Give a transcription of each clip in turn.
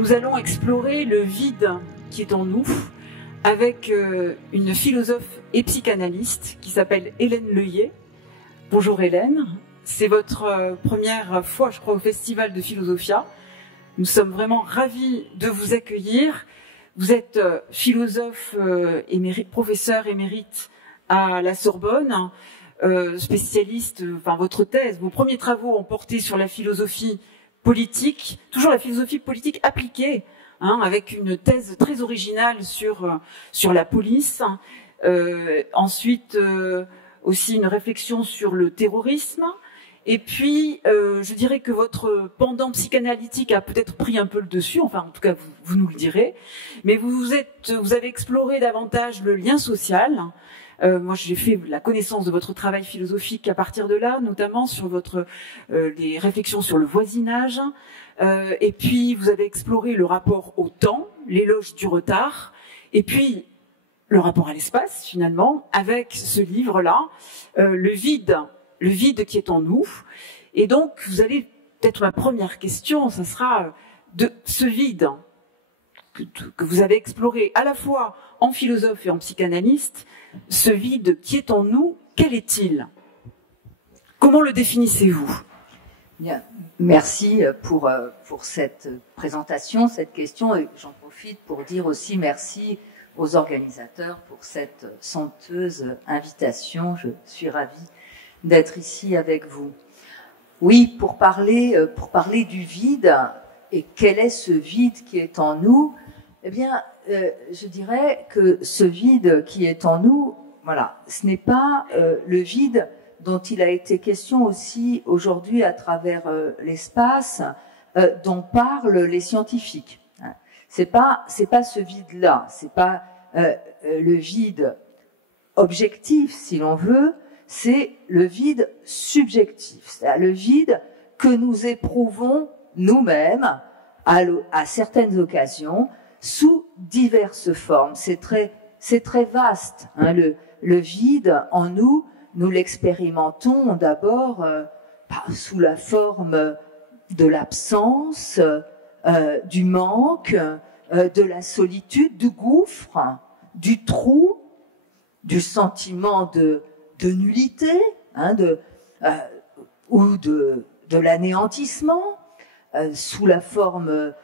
nous allons explorer le vide qui est en nous avec une philosophe et psychanalyste qui s'appelle Hélène Leuillet. Bonjour Hélène, c'est votre première fois, je crois, au Festival de Philosophia. Nous sommes vraiment ravis de vous accueillir. Vous êtes philosophe professeur émérite à la Sorbonne, spécialiste, enfin votre thèse, vos premiers travaux ont porté sur la philosophie politique, toujours la philosophie politique appliquée, avec une thèse très originale sur la police. Ensuite, aussi une réflexion sur le terrorisme. Et puis, je dirais que votre pendant psychanalytique a peut-être pris un peu le dessus, enfin en tout cas vous nous le direz, mais vous avez exploré davantage le lien social. Moi j'ai fait la connaissance de votre travail philosophique à partir de là, notamment sur les réflexions sur le voisinage, et puis vous avez exploré le rapport au temps, l'éloge du retard, et puis le rapport à l'espace finalement, avec ce livre-là, le vide qui est en nous. Et donc, vous allez, peut-être ma première question, ça sera de ce vide que vous avez exploré à la fois en philosophe et en psychanalyste, ce vide qui est en nous, quel est-il? Comment le définissez-vous? Bien, merci pour cette présentation, cette question, et j'en profite pour dire aussi merci aux organisateurs pour cette somptueuse invitation. Je suis ravie d'être ici avec vous. Oui, pour parler du vide, et quel est ce vide qui est en nous, eh bien, je dirais que ce vide qui est en nous, voilà, ce n'est pas le vide dont il a été question aussi aujourd'hui à travers l'espace, dont parlent les scientifiques. C'est pas ce vide-là, c'est pas le vide objectif, si l'on veut, c'est le vide subjectif, c'est le vide que nous éprouvons nous-mêmes à certaines occasions sous diverses formes. C'est très vaste, le vide en nous. Nous l'expérimentons d'abord sous la forme de l'absence, du manque, de la solitude, du gouffre, du trou, du sentiment de nullité, ou de l'anéantissement, sous la forme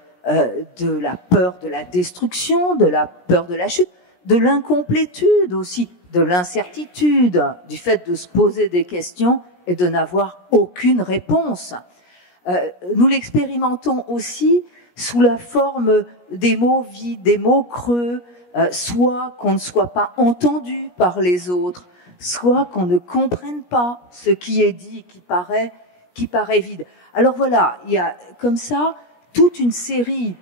de la peur de la destruction, de la peur de la chute, de l'incomplétude aussi, de l'incertitude, du fait de se poser des questions et de n'avoir aucune réponse. Nous l'expérimentons aussi sous la forme des mots vides, des mots creux, soit qu'on ne soit pas entendu par les autres, soit qu'on ne comprenne pas ce qui est dit, qui paraît vide. Alors voilà, il y a comme ça toute une série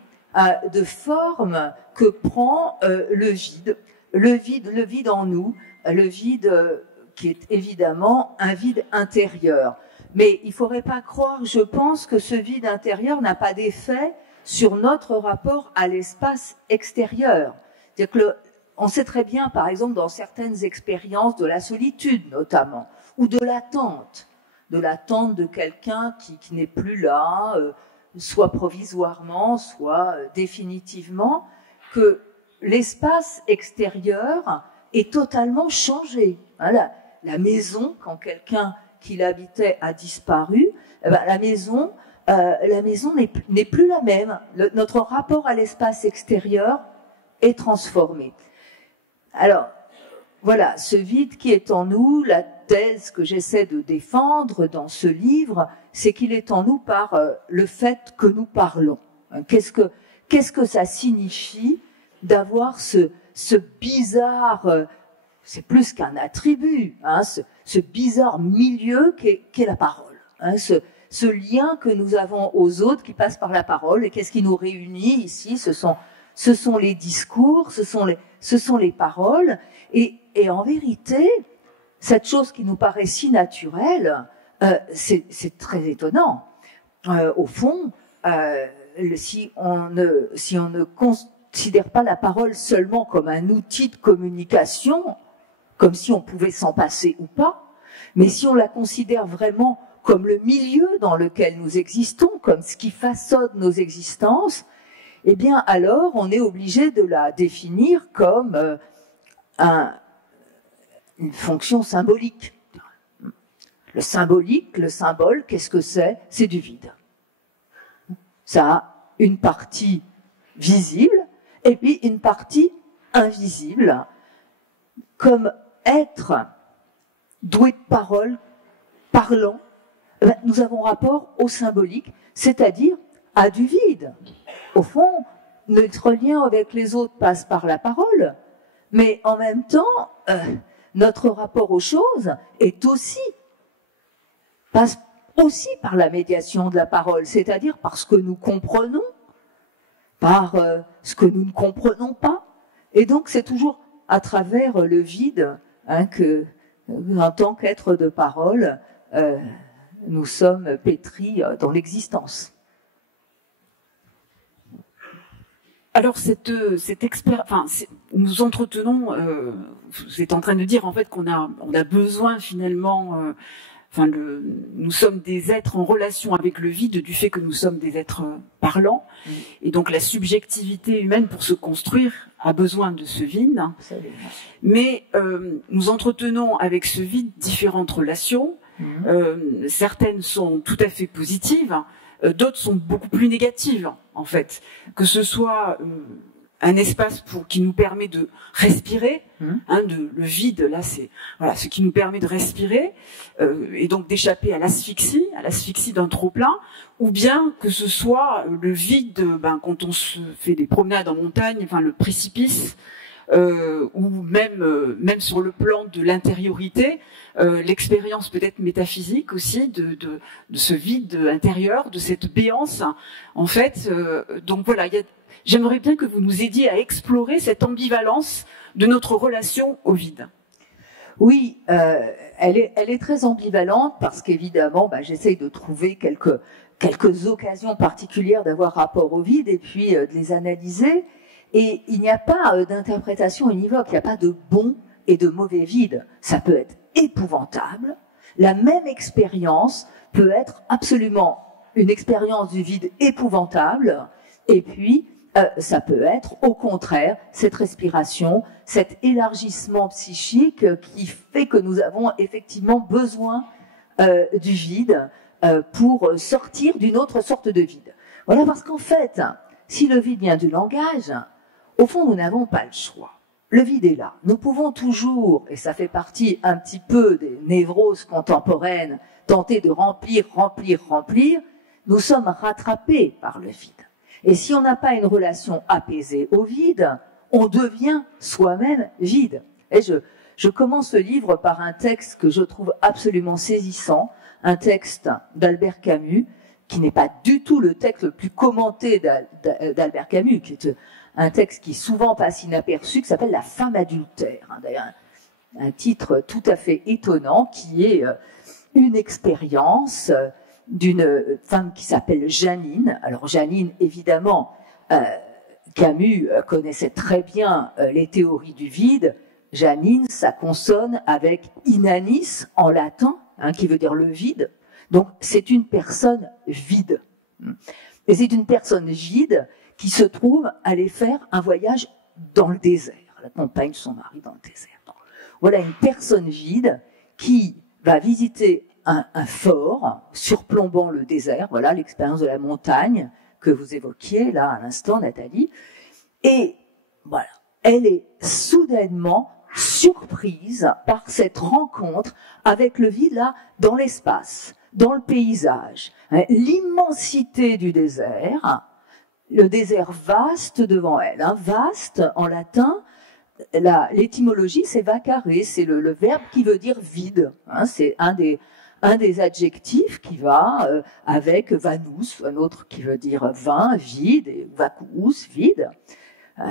de formes que prend le vide en nous, le vide qui est évidemment un vide intérieur. Mais il ne faudrait pas croire, je pense, que ce vide intérieur n'a pas d'effet sur notre rapport à l'espace extérieur. C'est-à-dire que on sait très bien, par exemple, dans certaines expériences de la solitude, notamment, ou de l'attente de quelqu'un qui n'est plus là, soit provisoirement, soit définitivement, que l'espace extérieur est totalement changé. La maison, quand quelqu'un qui l'habitait a disparu, la maison n'est plus la même. Notre rapport à l'espace extérieur est transformé. Alors, voilà, ce vide qui est en nous, la thèse que j'essaie de défendre dans ce livre, c'est qu'il est en nous par le fait que nous parlons. Qu'est-ce que ça signifie d'avoir ce bizarre, c'est plus qu'un attribut, ce bizarre milieu qu'est la parole, ce lien que nous avons aux autres qui passe par la parole. Et qu'est-ce qui nous réunit ici? Ce sont les discours, ce sont les paroles, et en vérité, cette chose qui nous paraît si naturelle, c'est très étonnant. Au fond, si on ne considère pas la parole seulement comme un outil de communication, comme si on pouvait s'en passer ou pas, mais si on la considère vraiment comme le milieu dans lequel nous existons, comme ce qui façonne nos existences, eh bien alors on est obligé de la définir comme une fonction symbolique. Le symbolique, le symbole, qu'est-ce que c'est? C'est du vide. Ça a une partie visible et puis une partie invisible. Comme être doué de parole, parlant, nous avons rapport au symbolique, c'est-à-dire à du vide. Au fond, notre lien avec les autres passe par la parole, mais en même temps, notre rapport aux choses passe aussi par la médiation de la parole, c'est-à-dire par ce que nous comprenons, par ce que nous ne comprenons pas. Et donc, c'est toujours à travers le vide que, en tant qu'être de parole, nous sommes pétris dans l'existence. Alors nous entretenons. Vous êtes en train de dire en fait qu'on a besoin finalement. Nous sommes des êtres en relation avec le vide du fait que nous sommes des êtres parlants. Et donc la subjectivité humaine pour se construire a besoin de ce vide. Absolument. Mais nous entretenons avec ce vide différentes relations. Certaines sont tout à fait positives, d'autres sont beaucoup plus négatives en fait. Que ce soit un espace qui nous permet de respirer, le vide là c'est ce qui nous permet de respirer et donc d'échapper à l'asphyxie d'un trop plein, ou bien que ce soit le vide quand on se fait des promenades en montagne, le précipice, ou même sur le plan de l'intériorité, l'expérience peut-être métaphysique aussi de ce vide intérieur, de cette béance en fait. Donc voilà, j'aimerais bien que vous nous aidiez à explorer cette ambivalence de notre relation au vide. Oui, elle est très ambivalente parce qu'évidemment, j'essaye de trouver quelques occasions particulières d'avoir rapport au vide et puis de les analyser. Et il n'y a pas d'interprétation univoque, il n'y a pas de bon et de mauvais vide. Ça peut être épouvantable. La même expérience peut être absolument une expérience du vide épouvantable, et puis ça peut être au contraire cette respiration, cet élargissement psychique qui fait que nous avons effectivement besoin du vide pour sortir d'une autre sorte de vide. Voilà, parce qu'en fait, si le vide vient du langage, au fond, nous n'avons pas le choix. Le vide est là. Nous pouvons toujours, et ça fait partie un petit peu des névroses contemporaines, tenter de remplir. Nous sommes rattrapés par le vide. Et si on n'a pas une relation apaisée au vide, on devient soi-même vide. Et je commence le livre par un texte que je trouve absolument saisissant, un texte d'Albert Camus, qui n'est pas du tout le texte le plus commenté d'Albert Camus, qui est un texte qui souvent passe inaperçu, qui s'appelle « La femme adultère ». D'ailleurs, un titre tout à fait étonnant, qui est une expérience d'une femme qui s'appelle Janine. Alors Janine, évidemment, Camus connaissait très bien les théories du vide. Janine, ça consonne avec inanis en latin, qui veut dire le vide. Donc c'est une personne vide. Et c'est une personne vide qui se trouve aller faire un voyage dans le désert. Elle accompagne son mari dans le désert. Donc, voilà une personne vide qui va visiter un fort surplombant le désert. Voilà l'expérience de la montagne que vous évoquiez là à l'instant, Nathalie. Et voilà, elle est soudainement surprise par cette rencontre avec le vide là dans l'espace, dans le paysage. L'immensité du désert, le désert vaste devant elle. Vaste en latin, l'étymologie c'est vacare, c'est le verbe qui veut dire vide. C'est un des adjectifs qui va avec vanus, un autre qui veut dire vin, vide, et vacuus, vide.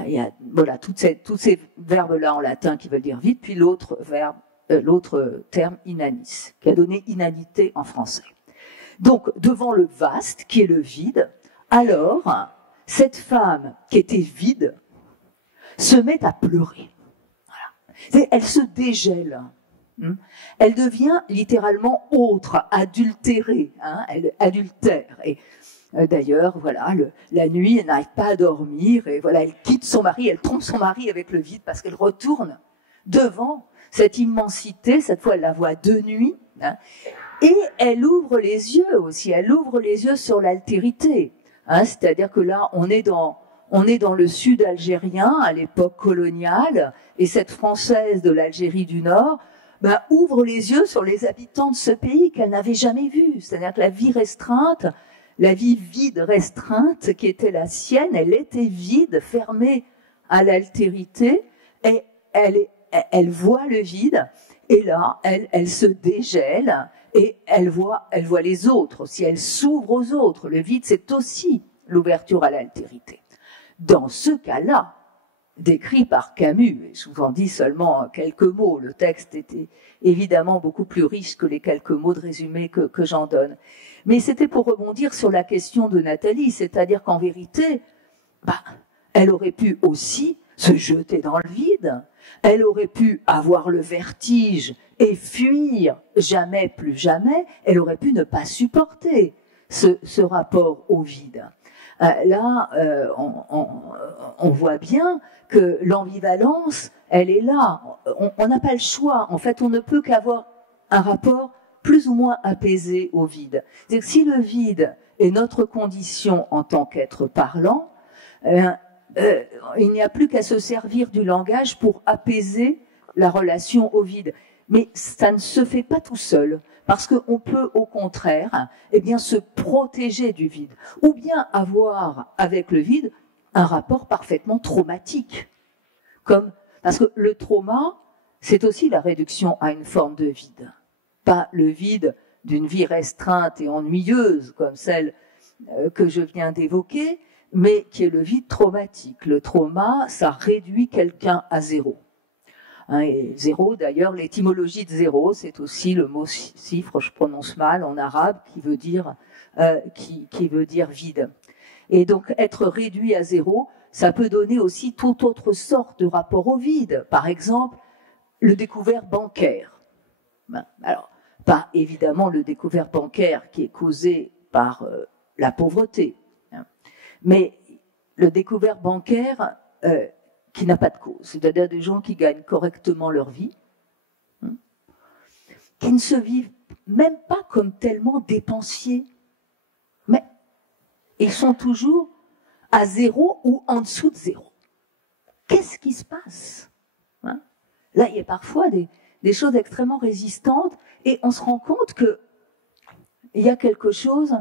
Il y a voilà tous ces verbes-là en latin qui veulent dire vide, puis l'autre terme inanis, qui a donné inanité en français. Donc devant le vaste, qui est le vide, alors cette femme qui était vide se met à pleurer. Voilà. Elle se dégèle. Elle devient littéralement autre, adultérée. Elle adultère. Et D'ailleurs, voilà, la nuit, elle n'arrive pas à dormir, et voilà, elle quitte son mari, elle trompe son mari avec le vide, parce qu'elle retourne devant cette immensité, cette fois elle la voit de nuit, hein, et elle ouvre les yeux aussi, elle ouvre les yeux sur l'altérité, hein, c'est-à-dire que là, on est dans le sud algérien, à l'époque coloniale, et cette Française de l'Algérie du Nord, ouvre les yeux sur les habitants de ce pays qu'elle n'avait jamais vu, c'est-à-dire que la vie restreinte, la vie vide restreinte qui était la sienne, elle était vide, fermée à l'altérité, et elle voit le vide, et là, elle se dégèle, et elle voit les autres aussi, elle s'ouvre aux autres. Le vide, c'est aussi l'ouverture à l'altérité. Dans ce cas-là, décrit par Camus, et je vous en dis seulement quelques mots, le texte était évidemment beaucoup plus riche que les quelques mots de résumé que j'en donne. Mais c'était pour rebondir sur la question de Nathalie, c'est-à-dire qu'en vérité, elle aurait pu aussi se jeter dans le vide, elle aurait pu avoir le vertige et fuir, jamais, plus jamais, elle aurait pu ne pas supporter ce rapport au vide. Là, on voit bien que l'ambivalence, elle est là. On n'a pas le choix. En fait, on ne peut qu'avoir un rapport plus ou moins apaisé au vide. C'est-à-dire que si le vide est notre condition en tant qu'être parlant, il n'y a plus qu'à se servir du langage pour apaiser la relation au vide. Mais ça ne se fait pas tout seul, parce qu'on peut au contraire se protéger du vide, ou bien avoir avec le vide un rapport parfaitement traumatique. Parce que le trauma, c'est aussi la réduction à une forme de vide. Pas le vide d'une vie restreinte et ennuyeuse comme celle que je viens d'évoquer, mais qui est le vide traumatique. Le trauma, ça réduit quelqu'un à zéro. Et zéro, d'ailleurs, l'étymologie de zéro, c'est aussi le mot cifre, je prononce mal, en arabe, qui veut dire vide. Et donc, être réduit à zéro, ça peut donner aussi toute autre sorte de rapport au vide. Par exemple, le découvert bancaire. Alors, pas évidemment le découvert bancaire qui est causé par la pauvreté, mais le découvert bancaire qui n'a pas de cause, c'est-à-dire des gens qui gagnent correctement leur vie, qui ne se vivent même pas comme tellement dépensiers, mais ils sont toujours à zéro ou en dessous de zéro. Qu'est-ce qui se passe ? Là, il y a parfois des choses extrêmement résistantes, et on se rend compte qu'il y a quelque chose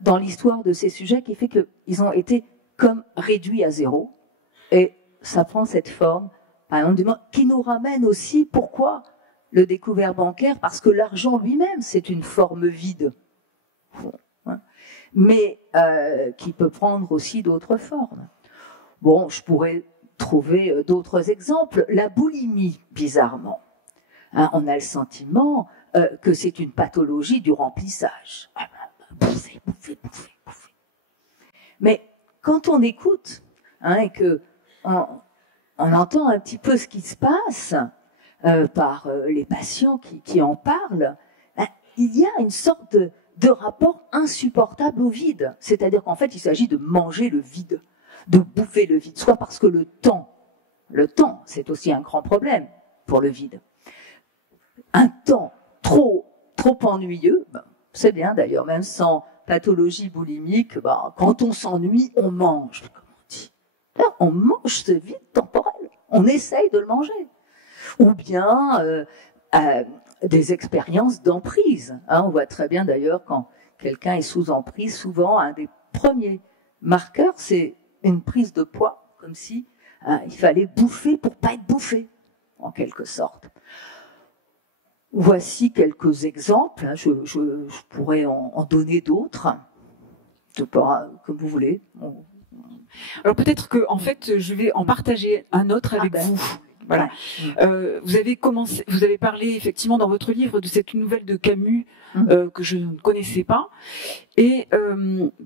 dans l'histoire de ces sujets qui fait qu'ils ont été comme réduits à zéro. Et ça prend cette forme, par exemple, qui nous ramène aussi, pourquoi le découvert bancaire ? Parce que l'argent lui-même, c'est une forme vide, mais qui peut prendre aussi d'autres formes. Bon, je pourrais trouver d'autres exemples. La boulimie, bizarrement. On a le sentiment que c'est une pathologie du remplissage. Bouffer. Mais quand on écoute, et que on entend un petit peu ce qui se passe par les patients qui en parlent, il y a une sorte de rapport insupportable au vide. C'est-à-dire qu'en fait, il s'agit de manger le vide, de bouffer le vide, soit parce que le temps, c'est aussi un grand problème pour le vide. Un temps trop ennuyeux, c'est bien d'ailleurs, même sans pathologie boulimique, quand on s'ennuie, on mange. On mange ce vide temporel, on essaye de le manger. Ou bien des expériences d'emprise. On voit très bien d'ailleurs quand quelqu'un est sous emprise, souvent un des premiers marqueurs, c'est une prise de poids, comme si il fallait bouffer pour pas être bouffé, en quelque sorte. Voici quelques exemples, je pourrais en donner d'autres, comme vous voulez. Alors peut-être que en fait je vais en partager un autre avec vous. Voilà. Vous avez parlé effectivement dans votre livre de cette nouvelle de Camus que je ne connaissais pas, et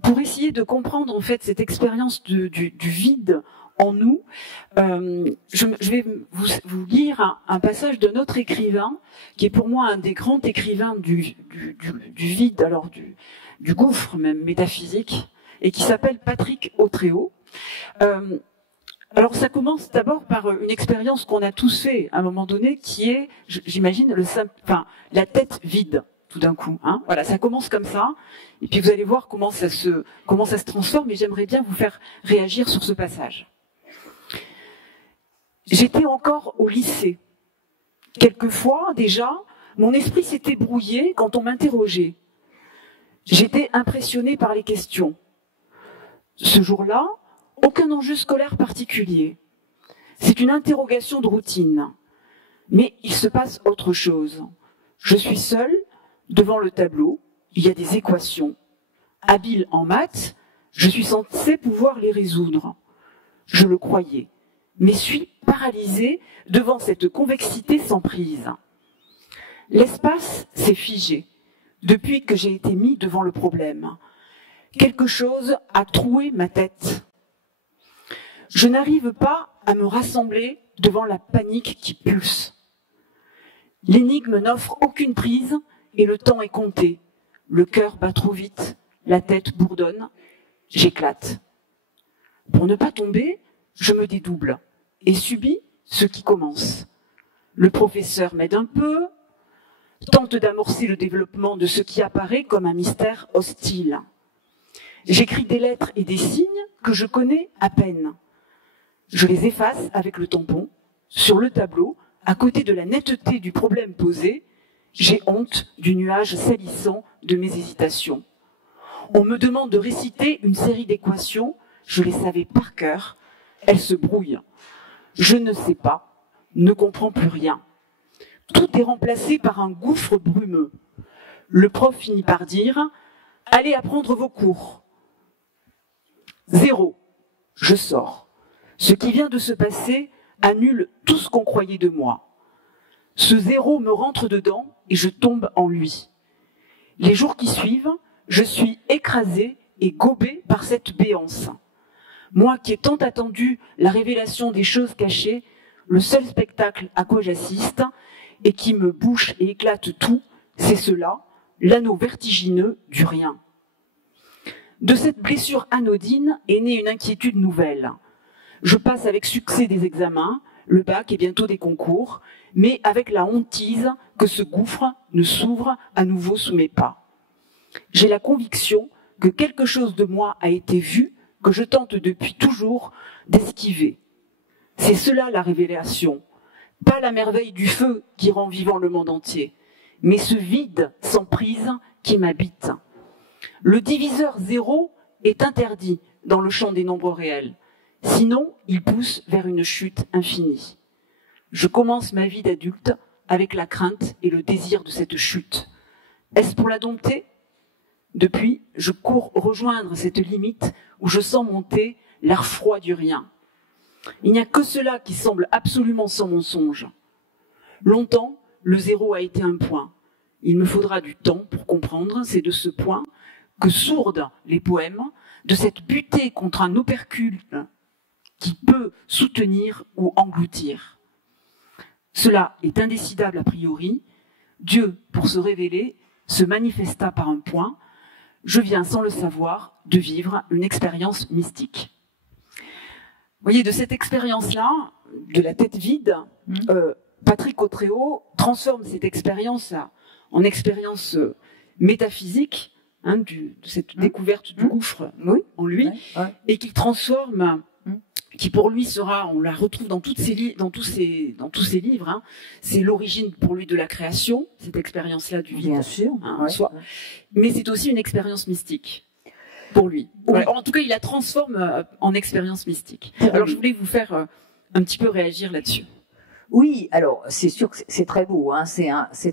pour essayer de comprendre en fait cette expérience du vide en nous, je vais vous lire un passage d'un autre écrivain qui est pour moi un des grands écrivains du vide, alors du gouffre même métaphysique, et qui s'appelle Patrick Autréau. Alors ça commence d'abord par une expérience qu'on a tous fait à un moment donné, qui est, j'imagine, la tête vide, tout d'un coup. Hein. Voilà, ça commence comme ça, et puis vous allez voir comment ça se transforme, et j'aimerais bien vous faire réagir sur ce passage. J'étais encore au lycée. Quelquefois, déjà, mon esprit s'était brouillé quand on m'interrogeait. J'étais impressionnée par les questions. Ce jour-là, aucun enjeu scolaire particulier. C'est une interrogation de routine. Mais il se passe autre chose. Je suis seule devant le tableau. Il y a des équations. Habile en maths, je suis censée pouvoir les résoudre. Je le croyais, mais suis paralysée devant cette convexité sans prise. L'espace s'est figé depuis que j'ai été mis devant le problème. Quelque chose a troué ma tête. Je n'arrive pas à me rassembler devant la panique qui pulse. L'énigme n'offre aucune prise et le temps est compté. Le cœur bat trop vite, la tête bourdonne, j'éclate. Pour ne pas tomber, je me dédouble et subis ce qui commence. Le professeur m'aide un peu, tente d'amorcer le développement de ce qui apparaît comme un mystère hostile. J'écris des lettres et des signes que je connais à peine. Je les efface avec le tampon. Sur le tableau, à côté de la netteté du problème posé, j'ai honte du nuage salissant de mes hésitations. On me demande de réciter une série d'équations, je les savais par cœur, elles se brouillent. Je ne sais pas, ne comprends plus rien. Tout est remplacé par un gouffre brumeux. Le prof finit par dire « Allez apprendre vos cours ». 0. Je sors. Ce qui vient de se passer annule tout ce qu'on croyait de moi. Ce 0 me rentre dedans et je tombe en lui. Les jours qui suivent, je suis écrasée et gobée par cette béance. Moi qui ai tant attendu la révélation des choses cachées, le seul spectacle à quoi j'assiste et qui me bouche et éclate tout, c'est cela, l'anneau vertigineux du rien. De cette blessure anodine est née une inquiétude nouvelle. Je passe avec succès des examens, le bac et bientôt des concours, mais avec la hantise que ce gouffre ne s'ouvre à nouveau sous mes pas. J'ai la conviction que quelque chose de moi a été vu, que je tente depuis toujours d'esquiver. C'est cela la révélation, pas la merveille du feu qui rend vivant le monde entier, mais ce vide sans prise qui m'habite. Le diviseur 0 est interdit dans le champ des nombres réels, sinon il pousse vers une chute infinie. Je commence ma vie d'adulte avec la crainte et le désir de cette chute. Est-ce pour la dompter ? Depuis, je cours rejoindre cette limite où je sens monter l'air froid du rien. Il n'y a que cela qui semble absolument sans mensonge. Longtemps, le 0 a été un point. Il me faudra du temps pour comprendre, c'est de ce point que sourdent les poèmes, de cette butée contre un opercule qui peut soutenir ou engloutir. Cela est indécidable a priori. Dieu, pour se révéler, se manifesta par un point. Je viens, sans le savoir, de vivre une expérience mystique. Vous voyez, de cette expérience-là, de la tête vide, Patrick Autréau transforme cette expérience-là en expérience métaphysique, hein, de cette découverte du gouffre en lui, et qu'il transforme, qui pour lui sera, on la retrouve dans tous ses livres, hein, c'est l'origine pour lui de la création, cette expérience-là du vide, bien sûr, en soi, mais c'est aussi une expérience mystique pour lui. Ouais. En tout cas, il la transforme en expérience mystique. Alors, je voulais vous faire un petit peu réagir là-dessus. Oui, alors c'est sûr que c'est très beau, hein, c'est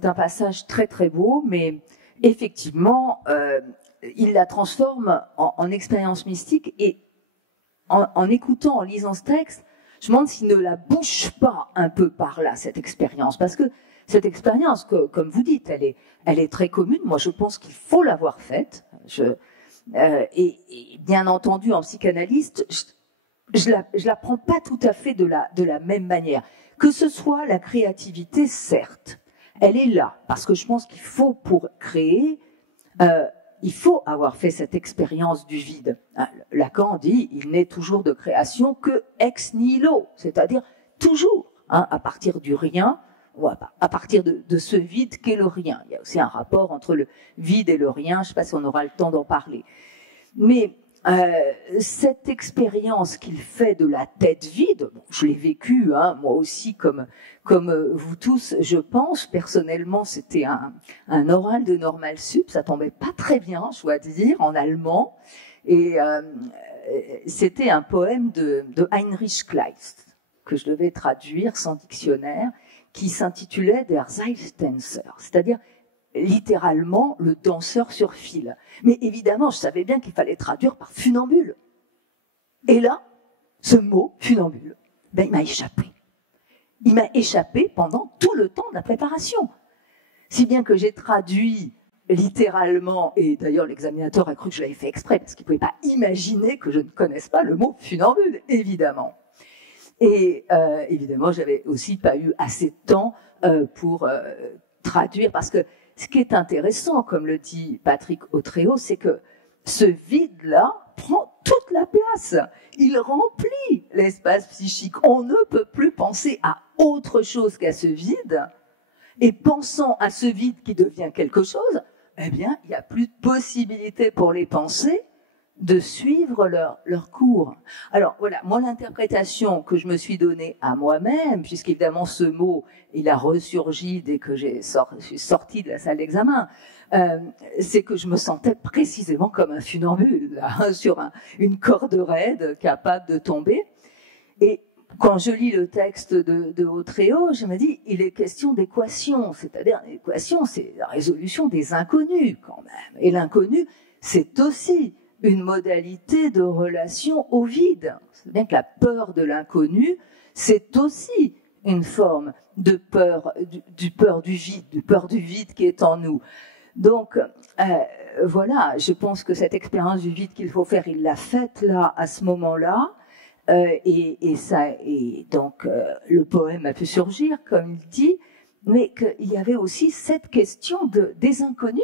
un passage très très beau, mais effectivement, il la transforme en expérience mystique et en écoutant, en lisant ce texte, je me demande s'il ne la bouche pas un peu par là, cette expérience, parce que cette expérience, comme vous dites, elle est très commune. Moi, je pense qu'il faut l'avoir faite. Et bien entendu, en psychanalyste, je la prends pas tout à fait de la même manière. Que ce soit la créativité, certes, elle est là, parce que je pense qu'il faut, pour créer, il faut avoir fait cette expérience du vide. Lacan dit, il n'est toujours de création que ex nihilo, c'est-à-dire toujours, à partir du rien, ou à partir de ce vide qu'est le rien. Il y a aussi un rapport entre le vide et le rien, je ne sais pas si on aura le temps d'en parler. Mais cette expérience qu'il fait de la tête vide, bon, je l'ai vécue, moi aussi comme vous tous, je pense. Personnellement, c'était un oral de Normal Sup, ça tombait pas très bien, je dois dire, en allemand, et c'était un poème de Heinrich Kleist que je devais traduire sans dictionnaire, qui s'intitulait Der Seiltänzer, c'est-à-dire littéralement le danseur sur fil. Mais évidemment, je savais bien qu'il fallait traduire par funambule. Et là, ce mot, funambule, il m'a échappé. Il m'a échappé pendant tout le temps de la préparation. Si bien que j'ai traduit littéralement, et d'ailleurs l'examinateur a cru que je l'avais fait exprès, parce qu'il ne pouvait pas imaginer que je ne connaisse pas le mot funambule, évidemment. Et évidemment, j'avais aussi pas eu assez de temps pour traduire, parce que ce qui est intéressant, comme le dit Patrick Autréau, c'est que ce vide-là prend toute la place. Il remplit l'espace psychique. On ne peut plus penser à autre chose qu'à ce vide. Et pensant à ce vide qui devient quelque chose, eh bien, il n'y a plus de possibilité pour les pensées de suivre leur cours. Alors voilà, moi l'interprétation que je me suis donnée à moi-même, puisqu'évidemment ce mot, il a ressurgi dès que je suis sortie de la salle d'examen, c'est que je me sentais précisément comme un funambule, là, sur une corde raide, capable de tomber. Et quand je lis le texte de Autréau, je me dis, il est question d'équation, c'est-à-dire l'équation, c'est la résolution des inconnus quand même. Et l'inconnu, c'est aussi une modalité de relation au vide. C'est bien que la peur de l'inconnu, c'est aussi une forme de peur, peur du vide qui est en nous. Donc, voilà, je pense que cette expérience du vide qu'il faut faire, il l'a faite là, à ce moment-là, et donc le poème a pu surgir, comme il dit, mais qu'il y avait aussi cette question des inconnus.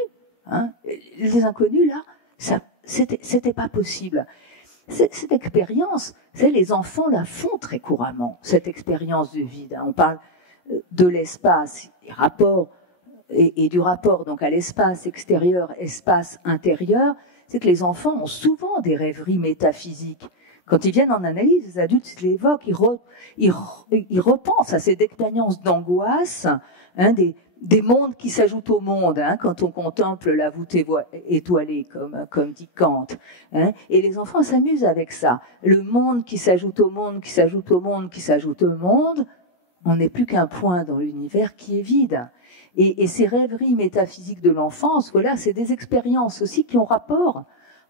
Les inconnus, là, c'était pas possible. Cette expérience, les enfants la font très couramment, cette expérience du vide. On parle de l'espace, des rapports, et du rapport donc à l'espace extérieur, espace intérieur. C'est que les enfants ont souvent des rêveries métaphysiques. Quand ils viennent en analyse, les adultes l'évoquent, ils repensent à cette expérience d'angoisse, des mondes qui s'ajoutent au monde, quand on contemple la voûte étoilée, comme dit Kant. Et les enfants s'amusent avec ça. Le monde qui s'ajoute au monde, qui s'ajoute au monde, qui s'ajoute au monde, on n'est plus qu'un point dans l'univers qui est vide. Et ces rêveries métaphysiques de l'enfance, voilà, c'est des expériences aussi qui ont rapport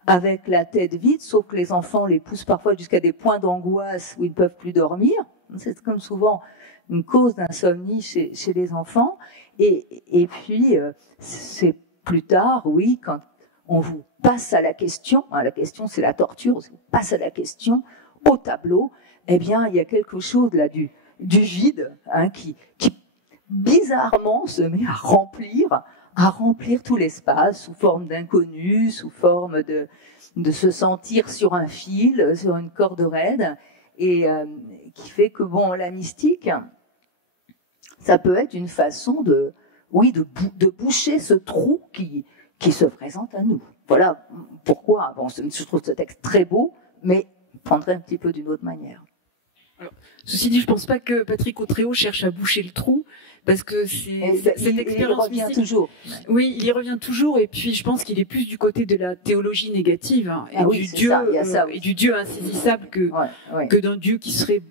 avec la tête vide, sauf que les enfants les poussent parfois jusqu'à des points d'angoisse où ils ne peuvent plus dormir. C'est comme souvent une cause d'insomnie chez les enfants. Et puis, c'est plus tard, oui, quand on vous passe à la question c'est la torture, on vous passe à la question au tableau, eh bien, il y a quelque chose là du vide qui bizarrement se met à remplir tout l'espace sous forme d'inconnu, sous forme de se sentir sur un fil, sur une corde raide, et qui fait que, bon, la mystique, ça peut être une façon de boucher ce trou qui se présente à nous. Voilà pourquoi, bon, je trouve ce texte très beau, mais je prendrai un petit peu d'une autre manière. Alors, ceci dit, je pense pas que Patrick Autréau cherche à boucher le trou, parce que cette expérience il revient toujours. Oui, il y revient toujours, et puis je pense qu'il est plus du côté de la théologie négative, et du Dieu insaisissable que d'un Dieu qui serait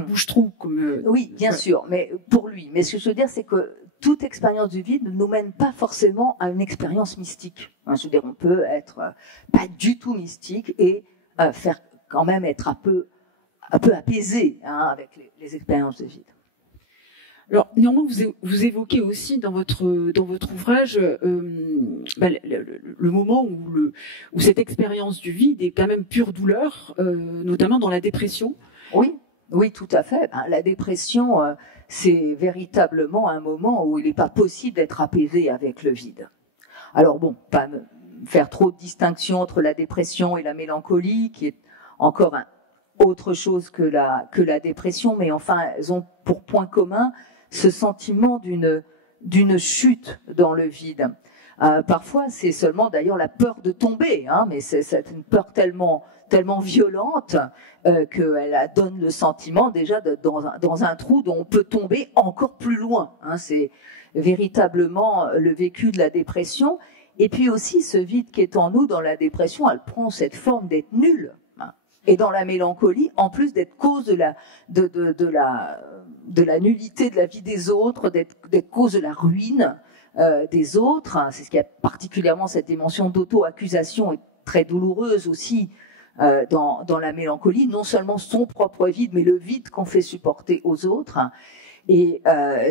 bouche-trou, comme. Oui, bien sûr, mais pour lui. Mais ce que je veux dire, c'est que toute expérience du vide ne nous mène pas forcément à une expérience mystique. Je veux dire, on peut être pas du tout mystique et faire quand même être un peu apaisé avec les expériences de vide. Alors, néanmoins, vous évoquez aussi dans votre ouvrage le moment où cette expérience du vide est quand même pure douleur, notamment dans la dépression. Oui, tout à fait. La dépression, c'est véritablement un moment où il n'est pas possible d'être apaisé avec le vide. Alors bon, pas faire trop de distinction entre la dépression et la mélancolie, qui est encore autre chose que la dépression, mais enfin, elles ont pour point commun ce sentiment d'une chute dans le vide. Parfois, c'est seulement d'ailleurs la peur de tomber, hein, mais c'est une peur tellement violente qu'elle donne le sentiment déjà dans un trou dont on peut tomber encore plus loin. Hein, c'est véritablement le vécu de la dépression. Et puis aussi, ce vide qui est en nous dans la dépression, elle prend cette forme d'être nulle. Hein. Et dans la mélancolie, en plus d'être cause de la nullité de la vie des autres, d'être cause de la ruine des autres. Hein. C'est ce qui a particulièrement cette dimension d'auto-accusation est très douloureuse aussi dans la mélancolie. Non seulement son propre vide, mais le vide qu'on fait supporter aux autres. Hein. Et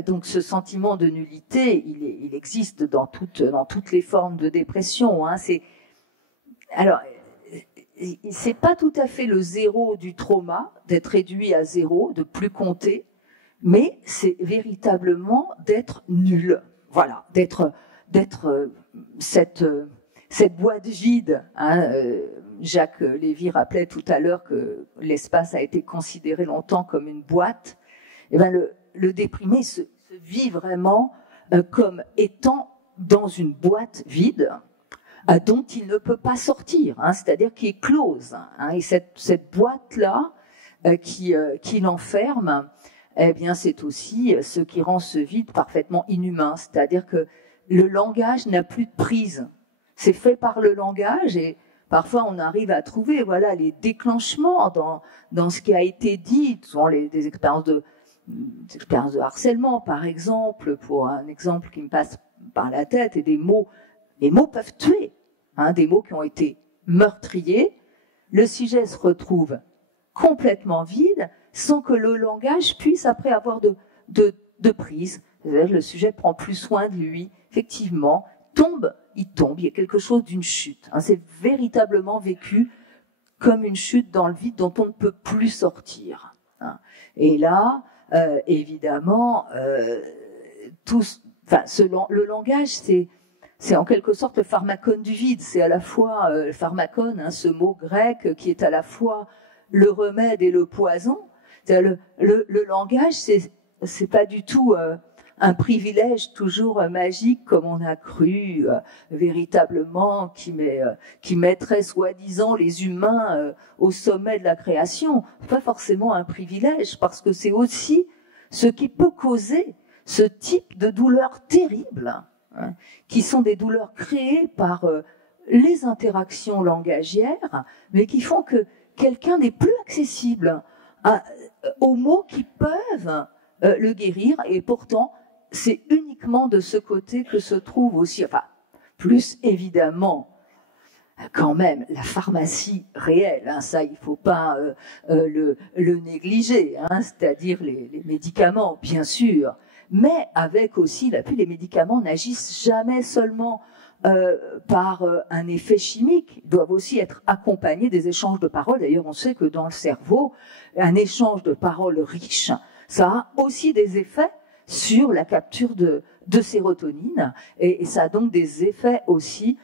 donc ce sentiment de nullité, il existe dans toutes les formes de dépression. Hein. C'est pas tout à fait le zéro du trauma, d'être réduit à zéro, de plus compter, mais c'est véritablement d'être nul. Voilà, d'être cette boîte vide. Hein. Jacques Lévy rappelait tout à l'heure que l'espace a été considéré longtemps comme une boîte. Et ben le déprimé se vit vraiment comme étant dans une boîte vide dont il ne peut pas sortir, hein, c'est-à-dire qui est close. Hein, et cette boîte-là qui l'enferme, eh bien, c'est aussi ce qui rend ce vide parfaitement inhumain, c'est-à-dire que le langage n'a plus de prise. C'est fait par le langage et parfois on arrive à trouver les déclenchements dans ce qui a été dit, souvent des expériences de harcèlement, par exemple, pour un exemple qui me passe par la tête, et les mots peuvent tuer, hein, des mots qui ont été meurtriers. Le sujet se retrouve complètement vide, sans que le langage puisse après avoir de prise. Le sujet prend plus soin de lui, effectivement, il tombe, il y a quelque chose d'une chute. Hein, c'est véritablement vécu comme une chute dans le vide dont on ne peut plus sortir. Hein. Et là, évidemment, le langage, c'est en quelque sorte le pharmacone du vide. C'est à la fois le pharmacone, hein, ce mot grec qui est à la fois le remède et le poison. Le langage, c'est pas du tout un privilège toujours magique comme on a cru véritablement qui mettrait soi-disant les humains au sommet de la création. C'est pas forcément un privilège parce que c'est aussi ce qui peut causer ce type de douleurs terribles, hein, qui sont des douleurs créées par les interactions langagières, mais qui font que quelqu'un n'est plus accessible aux mots qui peuvent le guérir, et pourtant c'est uniquement de ce côté que se trouve aussi, plus évidemment quand même la pharmacie réelle, hein, ça il faut pas le négliger, hein, c'est-à-dire les médicaments bien sûr, mais avec aussi l'appui. Les médicaments n'agissent jamais seulement par un effet chimique, ils doivent aussi être accompagnés des échanges de paroles. D'ailleurs, on sait que dans le cerveau, un échange de paroles riche, ça a aussi des effets sur la capture de sérotonine, et ça a donc des effets aussi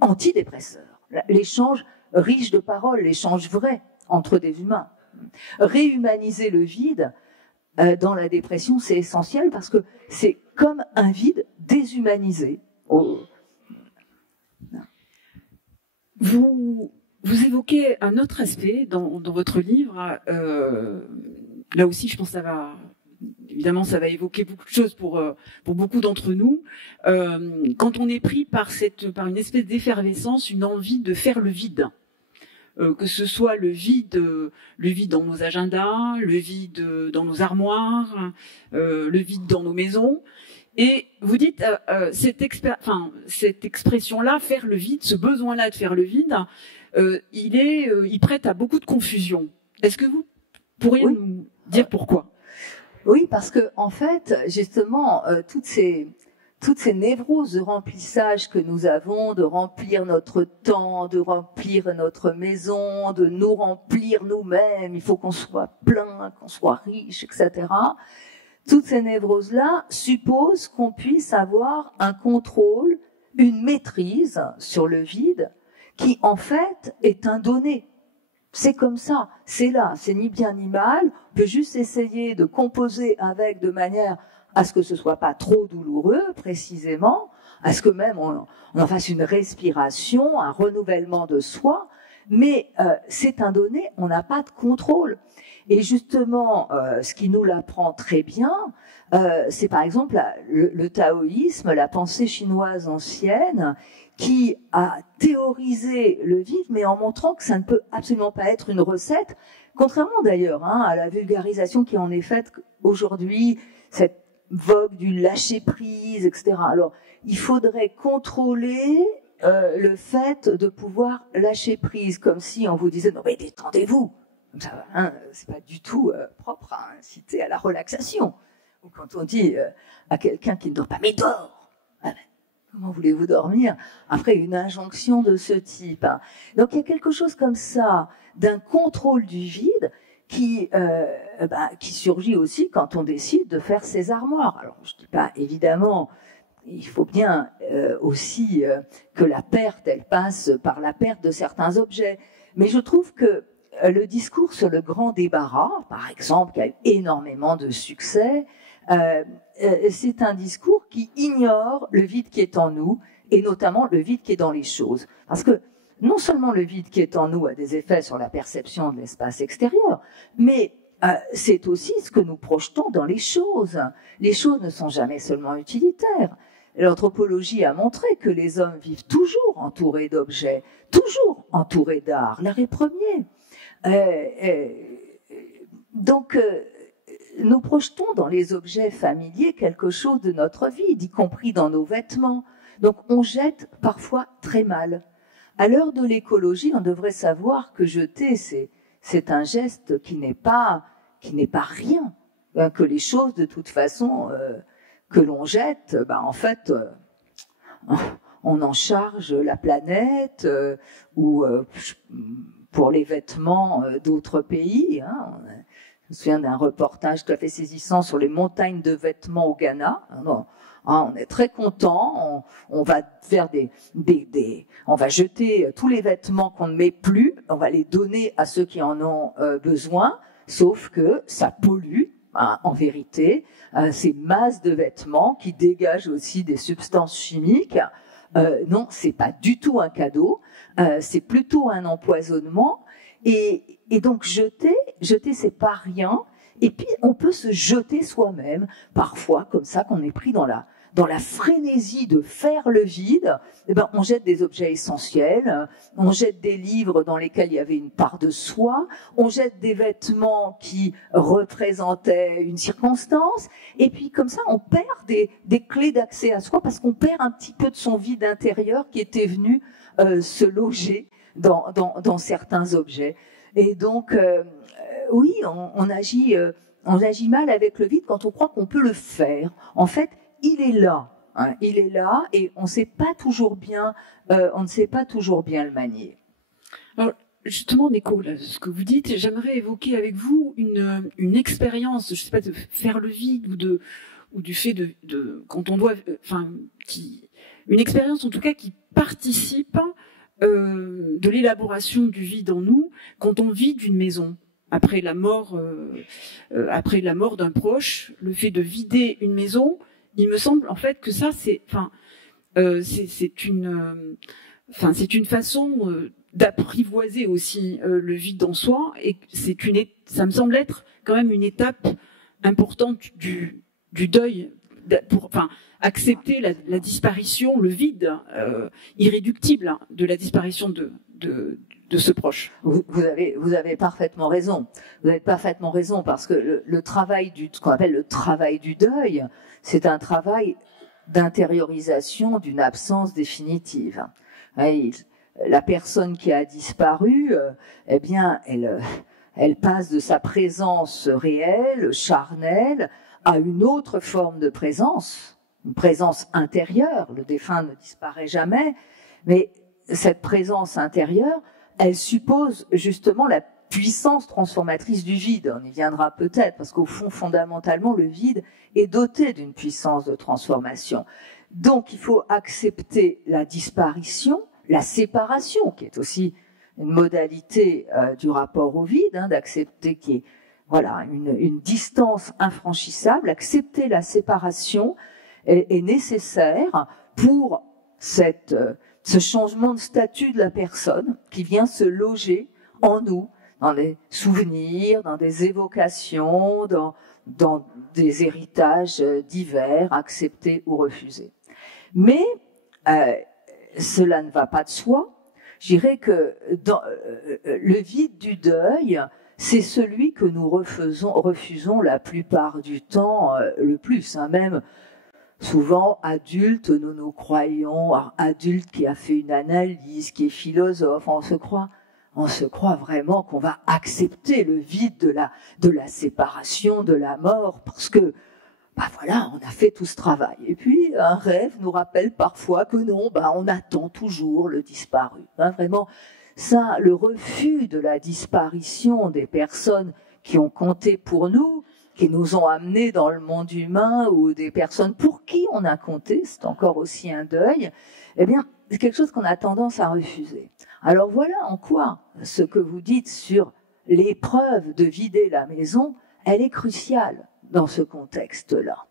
antidépresseurs. L'échange riche de paroles, l'échange vrai entre des humains. Réhumaniser le vide dans la dépression, c'est essentiel parce que c'est comme un vide déshumanisé. Vous évoquez un autre aspect dans votre livre. Là aussi, je pense que ça va évoquer beaucoup de choses pour beaucoup d'entre nous. Quand on est pris par une espèce d'effervescence, une envie de faire le vide, que ce soit le vide dans nos agendas, le vide dans nos armoires, le vide dans nos maisons. Et vous dites cette expression-là, faire le vide, ce besoin-là de faire le vide, il prête à beaucoup de confusion. Est-ce que vous pourriez nous dire pourquoi ? Oui, parce que en fait, justement, toutes ces névroses de remplissage que nous avons, de remplir notre temps, de remplir notre maison, de nous remplir nous-mêmes, il faut qu'on soit plein, qu'on soit riche, etc. Toutes ces névroses-là supposent qu'on puisse avoir un contrôle une maîtrise sur le vide qui, en fait, est un donné. C'est comme ça, c'est là, c'est ni bien ni mal. On peut juste essayer de composer avec de manière à ce que ce soit pas trop douloureux, précisément, à ce que même on en fasse une respiration, un renouvellement de soi. Mais c'est un donné, on n'a pas de contrôle. Et justement, ce qui nous l'apprend très bien, c'est par exemple le taoïsme, la pensée chinoise ancienne, qui a théorisé le vide, mais en montrant que ça ne peut absolument pas être une recette, contrairement d'ailleurs à la vulgarisation qui en est faite aujourd'hui, cette vogue du lâcher-prise, etc. Alors, il faudrait contrôler le fait de pouvoir lâcher prise, comme si on vous disait « non mais détendez-vous ». C'est pas du tout propre à inciter à la relaxation. Ou quand on dit à quelqu'un qui ne dort pas « mais dors ». Comment voulez-vous dormir après une injonction de ce type? Donc il y a quelque chose comme ça, d'un contrôle du vide qui surgit aussi quand on décide de faire ses armoires. Alors je dis pas, évidemment, il faut bien aussi que la perte, elle passe par la perte de certains objets. Mais je trouve que le discours sur le grand débarras, par exemple, qui a eu énormément de succès, c'est un discours qui ignore le vide qui est en nous, et notamment le vide qui est dans les choses. Parce que non seulement le vide qui est en nous a des effets sur la perception de l'espace extérieur, mais c'est aussi ce que nous projetons dans les choses. Les choses ne sont jamais seulement utilitaires. L'anthropologie a montré que les hommes vivent toujours entourés d'objets, toujours entourés d'art, l'arrêt premier. Donc, nous projetons dans les objets familiers quelque chose de notre vie, y compris dans nos vêtements. Donc, on jette parfois très mal. À l'heure de l'écologie, on devrait savoir que jeter, c'est un geste qui n'est pas rien, que les choses, de toute façon, que l'on jette, en fait, on en charge la planète, ou pour les vêtements d'autres pays. Je me souviens d'un reportage tout à fait saisissant sur les montagnes de vêtements au Ghana. On est très content, on va faire on va jeter tous les vêtements qu'on ne met plus, on va les donner à ceux qui en ont besoin, sauf que ça pollue, en vérité, ces masses de vêtements qui dégagent aussi des substances chimiques. Non, c'est pas du tout un cadeau, c'est plutôt un empoisonnement. Et donc jeter, c'est pas rien. Et puis on peut se jeter soi-même, parfois comme ça, qu'on est pris dans la frénésie de faire le vide. On jette des objets essentiels, on jette des livres dans lesquels il y avait une part de soi, on jette des vêtements qui représentaient une circonstance, et puis comme ça on perd des clés d'accès à soi, parce qu'on perd un petit peu de son vide intérieur qui était venu se loger dans certains objets. Et donc, oui, on agit mal avec le vide quand on croit qu'on peut le faire. En fait, il est là, et on ne sait pas toujours bien le manier. Alors, justement, en écho à ce que vous dites, j'aimerais évoquer avec vous une expérience, je ne sais pas, de faire le vide ou du fait de quand on doit, une expérience en tout cas qui participe de l'élaboration du vide en nous quand on vide une maison. Après la mort d'un proche, le fait de vider une maison, il me semble en fait que ça c'est une façon d'apprivoiser aussi le vide en soi, et ça me semble être quand même une étape importante du deuil, pour accepter la disparition, le vide irréductible de la disparition de ce proche. Vous avez parfaitement raison. Vous avez parfaitement raison, parce que le travail ce qu'on appelle le travail du deuil, c'est un travail d'intériorisation d'une absence définitive. La personne qui a disparu, elle passe de sa présence réelle, charnelle, à une autre forme de présence, une présence intérieure. Le défunt ne disparaît jamais, mais cette présence intérieure, elle suppose justement puissance transformatrice du vide. On y viendra peut-être, parce qu'au fond, fondamentalement, le vide est doté d'une puissance de transformation. Donc, il faut accepter la disparition, la séparation, qui est aussi une modalité du rapport au vide, d'accepter qu'il y ait une distance infranchissable. Accepter la séparation est nécessaire pour ce changement de statut de la personne qui vient se loger en nous, dans des souvenirs, dans des évocations, dans des héritages divers, acceptés ou refusés. Mais cela ne va pas de soi. Je dirais que le vide du deuil, c'est celui que nous refusons la plupart du temps le plus. Même souvent, adultes, nous croyons, adulte qui a fait une analyse, qui est philosophe, on se croit vraiment qu'on va accepter le vide de la séparation, de la mort, parce que on a fait tout ce travail. Et puis, un rêve nous rappelle parfois que non, on attend toujours le disparu. Vraiment, ça, le refus de la disparition des personnes qui ont compté pour nous, qui nous ont amenés dans le monde humain, ou des personnes pour qui on a compté, c'est encore aussi un deuil, eh bien, c'est quelque chose qu'on a tendance à refuser. Alors voilà en quoi ce que vous dites sur l'épreuve de vider la maison, elle est cruciale dans ce contexte-là.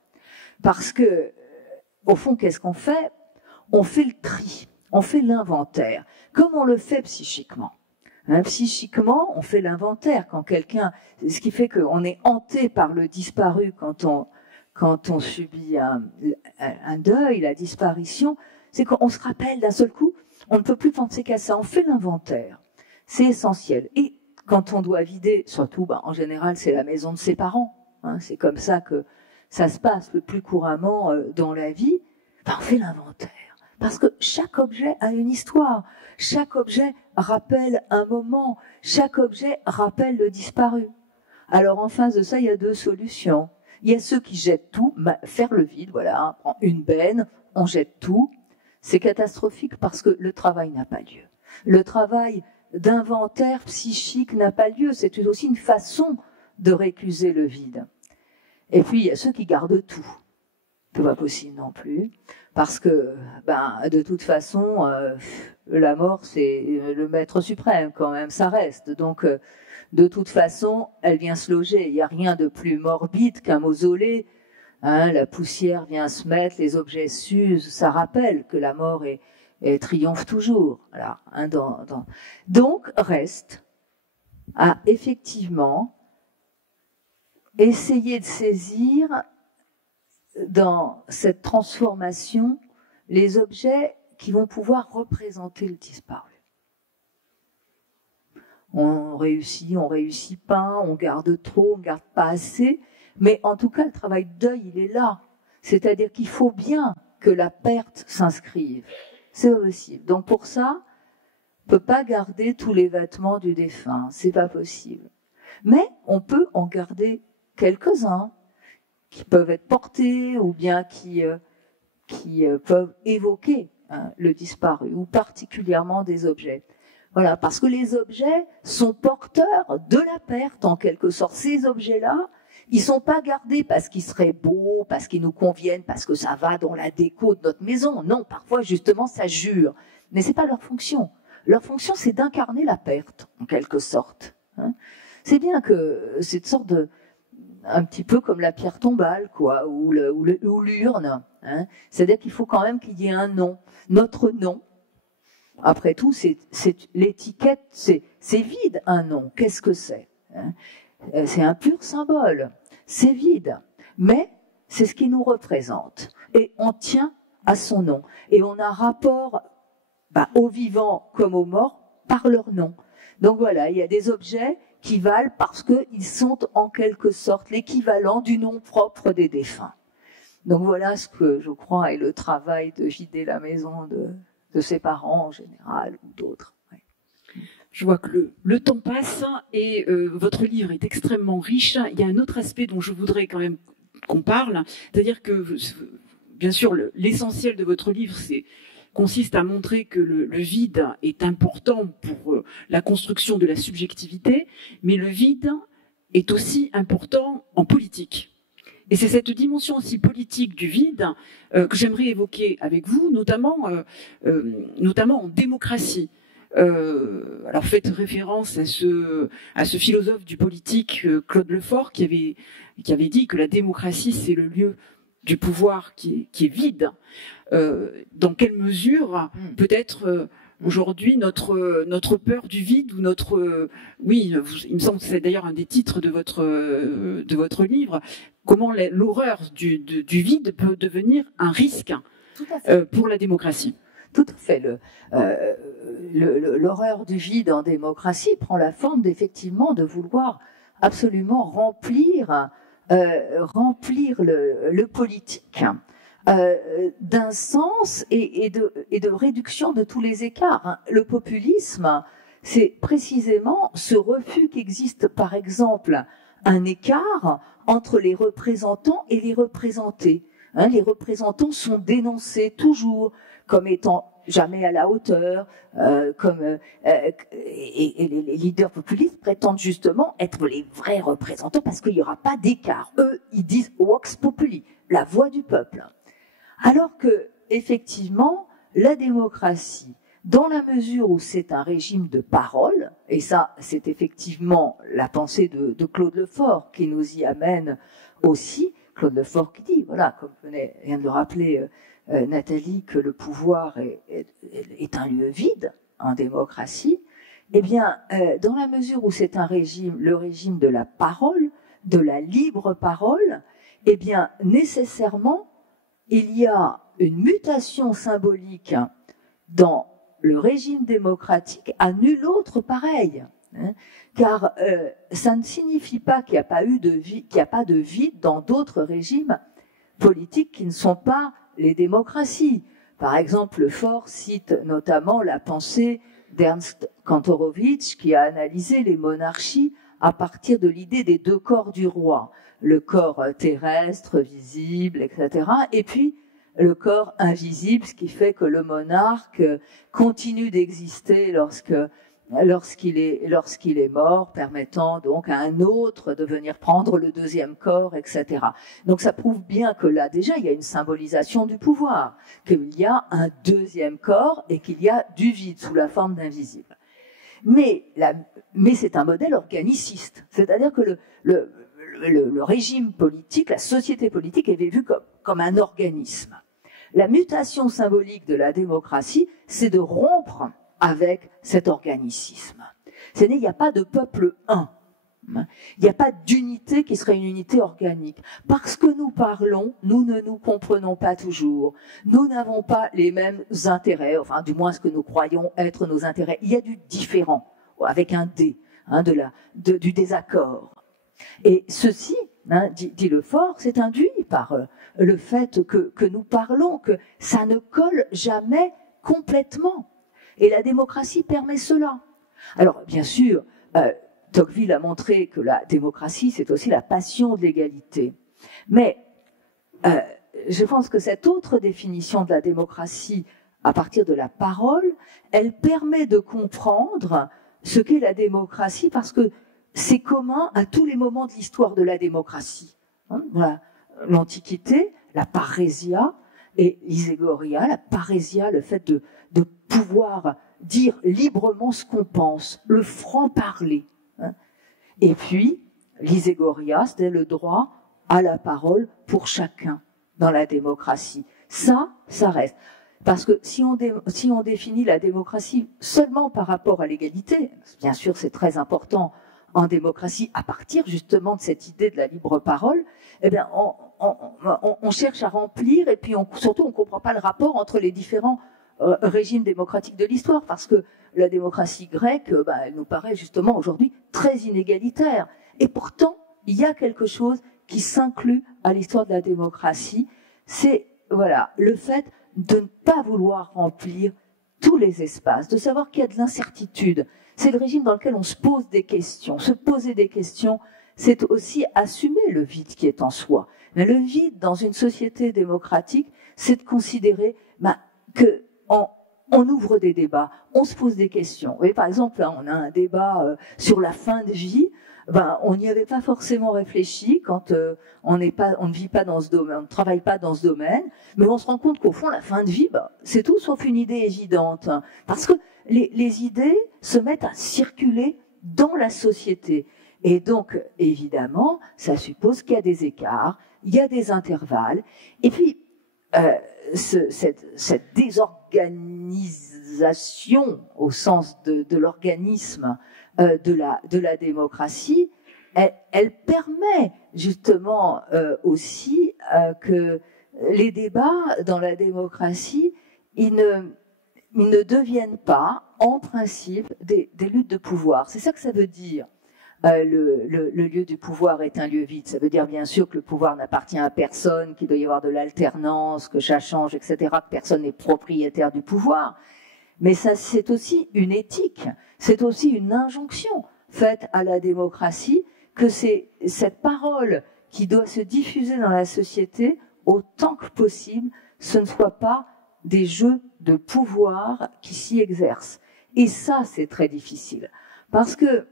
Parce que, au fond, qu'est-ce qu'on fait? On fait le tri, on fait l'inventaire, comme on le fait psychiquement. Psychiquement, on fait l'inventaire quand quelqu'un, ce qui fait qu'on est hanté par le disparu quand on subit un deuil, la disparition, c'est qu'on se rappelle d'un seul coup, on ne peut plus penser qu'à ça, on fait l'inventaire. C'est essentiel. Et quand on doit vider, surtout, en général, c'est la maison de ses parents. C'est comme ça que ça se passe le plus couramment dans la vie. On fait l'inventaire. Parce que chaque objet a une histoire. Chaque objet rappelle un moment. Chaque objet rappelle le disparu. Alors, en face de ça, il y a deux solutions. Il y a ceux qui jettent tout, faire le vide, prend une benne, on jette tout. C'est catastrophique parce que le travail n'a pas lieu. Le travail d'inventaire psychique n'a pas lieu. C'est aussi une façon de récuser le vide. Et puis, il y a ceux qui gardent tout. C'est pas possible non plus. Parce que, de toute façon, la mort, c'est le maître suprême quand même, ça reste. Donc, de toute façon, elle vient se loger. Il n'y a rien de plus morbide qu'un mausolée. La poussière vient se mettre, les objets s'usent. Ça rappelle que la mort triomphe toujours. Voilà, Donc, reste à effectivement essayer de saisir dans cette transformation les objets qui vont pouvoir représenter le disparu. On réussit pas, on garde trop, on garde pas assez, mais en tout cas, le travail de deuil, il est là. C'est-à-dire qu'il faut bien que la perte s'inscrive. C'est possible. Donc pour ça, on peut pas garder tous les vêtements du défunt, c'est pas possible. Mais on peut en garder quelques-uns qui peuvent être portés ou bien qui peuvent évoquer le disparu, ou particulièrement des objets. Voilà, parce que les objets sont porteurs de la perte, en quelque sorte. Ces objets-là, ils sont pas gardés parce qu'ils seraient beaux, parce qu'ils nous conviennent, parce que ça va dans la déco de notre maison. Non, parfois, justement, ça jure. Mais c'est pas leur fonction. Leur fonction, c'est d'incarner la perte, en quelque sorte. C'est bien que cette sorte un petit peu comme la pierre tombale, ou l'urne. C'est-à-dire qu'il faut quand même qu'il y ait un nom. Notre nom, après tout, c'est l'étiquette, c'est vide, un nom. Qu'est-ce que c'est? C'est un pur symbole. C'est vide. Mais c'est ce qui nous représente. Et on tient à son nom. Et on a rapport aux vivants comme aux morts par leur nom. Donc voilà, il y a des objets qui valent parce qu'ils sont en quelque sorte l'équivalent du nom propre des défunts. Donc voilà ce que je crois est le travail de vider la maison de ses parents en général ou d'autres. Ouais. Je vois que le temps passe et votre livre est extrêmement riche. Il y a un autre aspect dont je voudrais quand même qu'on parle, c'est-à-dire que, bien sûr, l'essentiel de votre livre, consiste à montrer que le vide est important pour la construction de la subjectivité, mais le vide est aussi important en politique. Et c'est cette dimension aussi politique du vide que j'aimerais évoquer avec vous, notamment en démocratie. Alors faites référence à ce philosophe du politique Claude Lefort qui avait dit que la démocratie c'est le lieu du pouvoir qui est vide. Dans quelle mesure peut-être aujourd'hui notre peur du vide ou oui, il me semble que c'est d'ailleurs un des titres de votre livre, comment l'horreur du vide peut devenir un risque pour la démocratie. Tout à fait. L'horreur du vide en démocratie prend la forme d'effectivement de vouloir absolument remplir le politique d'un sens et de réduction de tous les écarts. Le populisme, c'est précisément ce refus qu'existe, par exemple, un écart entre les représentants et les représentés. Les représentants sont dénoncés toujours comme étant jamais à la hauteur, et les leaders populistes prétendent justement être les vrais représentants parce qu'il n'y aura pas d'écart. Eux, ils disent vox populi, la voix du peuple. Alors que, effectivement, la démocratie, dans la mesure où c'est un régime de parole, et ça, c'est effectivement la pensée de Claude Lefort qui nous y amène aussi, Claude Lefort qui dit, voilà, comme vient de le rappeler Nathalie, que le pouvoir est un lieu vide en démocratie, eh bien, dans la mesure où c'est le régime de la parole, de la libre parole, eh bien, nécessairement, il y a une mutation symbolique dans le régime démocratique à nul autre pareil. Car ça ne signifie pas qu'il n'y a pas de vide dans d'autres régimes politiques qui ne sont pas les démocraties. Par exemple, Lefort cite notamment la pensée d'Ernst Kantorowicz qui a analysé les monarchies à partir de l'idée des deux corps du roi, le corps terrestre, visible, etc., et puis le corps invisible, ce qui fait que le monarque continue d'exister lorsqu'il est mort, permettant donc à un autre de venir prendre le deuxième corps, etc. Donc ça prouve bien que là, déjà, il y a une symbolisation du pouvoir, qu'il y a un deuxième corps et qu'il y a du vide sous la forme d'invisible. Mais c'est un modèle organiciste, c'est-à-dire que le régime politique, la société politique est vue comme un organisme. La mutation symbolique de la démocratie, c'est de rompre avec cet organicisme. Il n'y a pas de peuple un. Il n'y a pas d'unité qui serait une unité organique. Parce que nous parlons, nous ne nous comprenons pas toujours. Nous n'avons pas les mêmes intérêts, enfin du moins ce que nous croyons être nos intérêts. Il y a du différent, avec un D, du désaccord. Et ceci, dit Lefort, c'est induit par le fait que nous parlons, que ça ne colle jamais complètement. Et la démocratie permet cela. Alors, bien sûr, Tocqueville a montré que la démocratie, c'est aussi la passion de l'égalité. Mais je pense que cette autre définition de la démocratie, à partir de la parole, elle permet de comprendre ce qu'est la démocratie, parce que c'est commun à tous les moments de l'histoire de la démocratie. Voilà. L'Antiquité, la parésia, et l'iségoria, la parésia, le fait de pouvoir dire librement ce qu'on pense, le franc-parler. Et puis, l'iségoria, c'était le droit à la parole pour chacun dans la démocratie. Ça reste. Parce que si on définit la démocratie seulement par rapport à l'égalité, bien sûr c'est très important en démocratie, à partir justement de cette idée de la libre parole, eh bien on cherche à remplir, et puis surtout on ne comprend pas le rapport entre les différents régimes démocratiques de l'histoire, parce que la démocratie grecque, elle nous paraît justement aujourd'hui très inégalitaire. Et pourtant, il y a quelque chose qui s'inclut à l'histoire de la démocratie, c'est le fait de ne pas vouloir remplir tous les espaces, de savoir qu'il y a de l'incertitude. C'est le régime dans lequel on se pose des questions. Se poser des questions, c'est aussi assumer le vide qui est en soi. Mais le vide dans une société démocratique, c'est de considérer que on ouvre des débats, on se pose des questions. Vous voyez, par exemple, là, on a un débat sur la fin de vie. Ben, on n'y avait pas forcément réfléchi quand on ne vit pas dans ce domaine, on ne travaille pas dans ce domaine, mais on se rend compte qu'au fond, la fin de vie, ben, c'est tout sauf une idée évidente, hein, parce que les idées se mettent à circuler dans la société. Et donc, évidemment, ça suppose qu'il y a des écarts, il y a des intervalles, et puis cette désorganisation au sens de l'organisme de la démocratie, elle permet justement aussi que les débats dans la démocratie, ils ne deviennent pas, en principe, des luttes de pouvoir. C'est ça que ça veut dire. Le lieu du pouvoir est un lieu vide. Ça veut dire bien sûr que le pouvoir n'appartient à personne, qu'il doit y avoir de l'alternance, que ça change, etc., que personne n'est propriétaire du pouvoir. Mais ça, c'est aussi une éthique, c'est aussi une injonction faite à la démocratie, que c'est cette parole qui doit se diffuser dans la société autant que possible, ce ne soit pas des jeux de pouvoir qui s'y exercent. Et ça, c'est très difficile. Parce que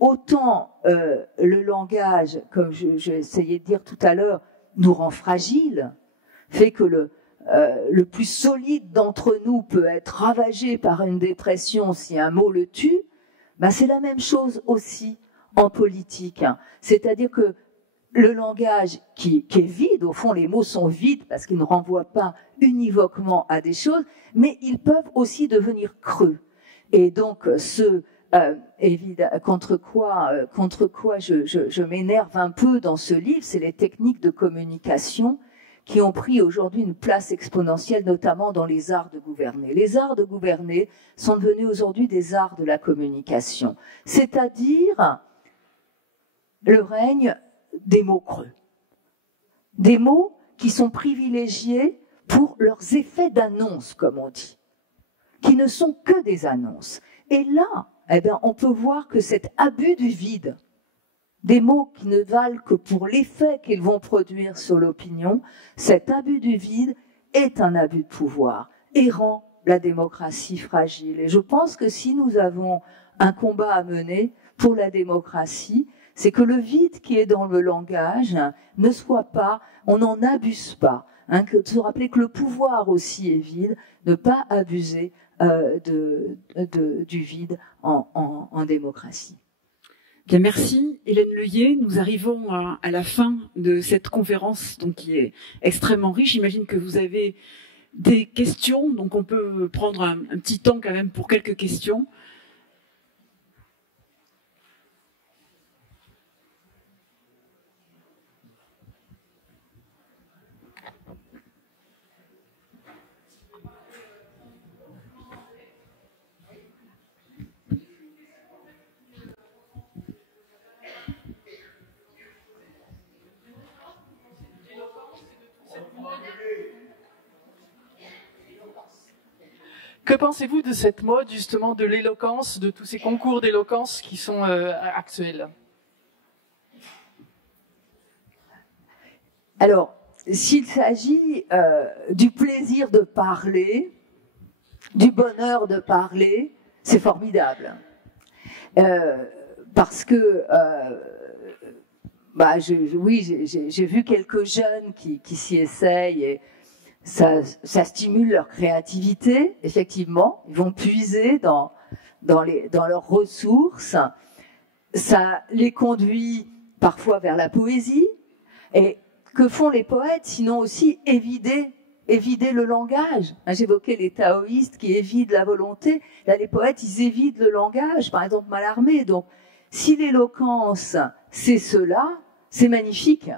autant le langage, comme j'ai essayé de dire tout à l'heure, nous rend fragiles, fait que le plus solide d'entre nous peut être ravagé par une dépression si un mot le tue, ben c'est la même chose aussi en politique. Hein. C'est-à-dire que le langage qui est vide, au fond les mots sont vides parce qu'ils ne renvoient pas univoquement à des choses, mais ils peuvent aussi devenir creux. Et donc contre quoi je m'énerve un peu dans ce livre, c'est les techniques de communication qui ont pris aujourd'hui une place exponentielle, notamment dans les arts de gouverner. Les arts de gouverner sont devenus aujourd'hui des arts de la communication, c'est-à-dire le règne des mots creux. Des mots qui sont privilégiés pour leurs effets d'annonce, comme on dit, qui ne sont que des annonces. Et là, eh bien, on peut voir que cet abus du vide, des mots qui ne valent que pour l'effet qu'ils vont produire sur l'opinion, cet abus du vide est un abus de pouvoir et rend la démocratie fragile. Et je pense que si nous avons un combat à mener pour la démocratie, c'est que le vide qui est dans le langage ne soit pas, on n'en abuse pas. Hein, de se rappeler que le pouvoir aussi est vide, ne pas abuser du vide en démocratie. Bien, merci Hélène Leuillet. Nous arrivons à la fin de cette conférence donc, qui est extrêmement riche. J'imagine que vous avez des questions, donc on peut prendre un petit temps quand même pour quelques questions. Que pensez-vous de cette mode, justement, de l'éloquence, de tous ces concours d'éloquence qui sont actuels? Alors, s'il s'agit du plaisir de parler, du bonheur de parler, c'est formidable. Parce que, j'ai vu quelques jeunes qui s'y essayent et ça stimule leur créativité, effectivement. Ils vont puiser dans leurs ressources. Ça les conduit parfois vers la poésie. Et que font les poètes, sinon aussi évider le langage. J'évoquais les taoïstes qui évident la volonté. Là, les poètes, ils évident le langage, par exemple Mallarmé. Donc, si l'éloquence, c'est cela, c'est magnifique.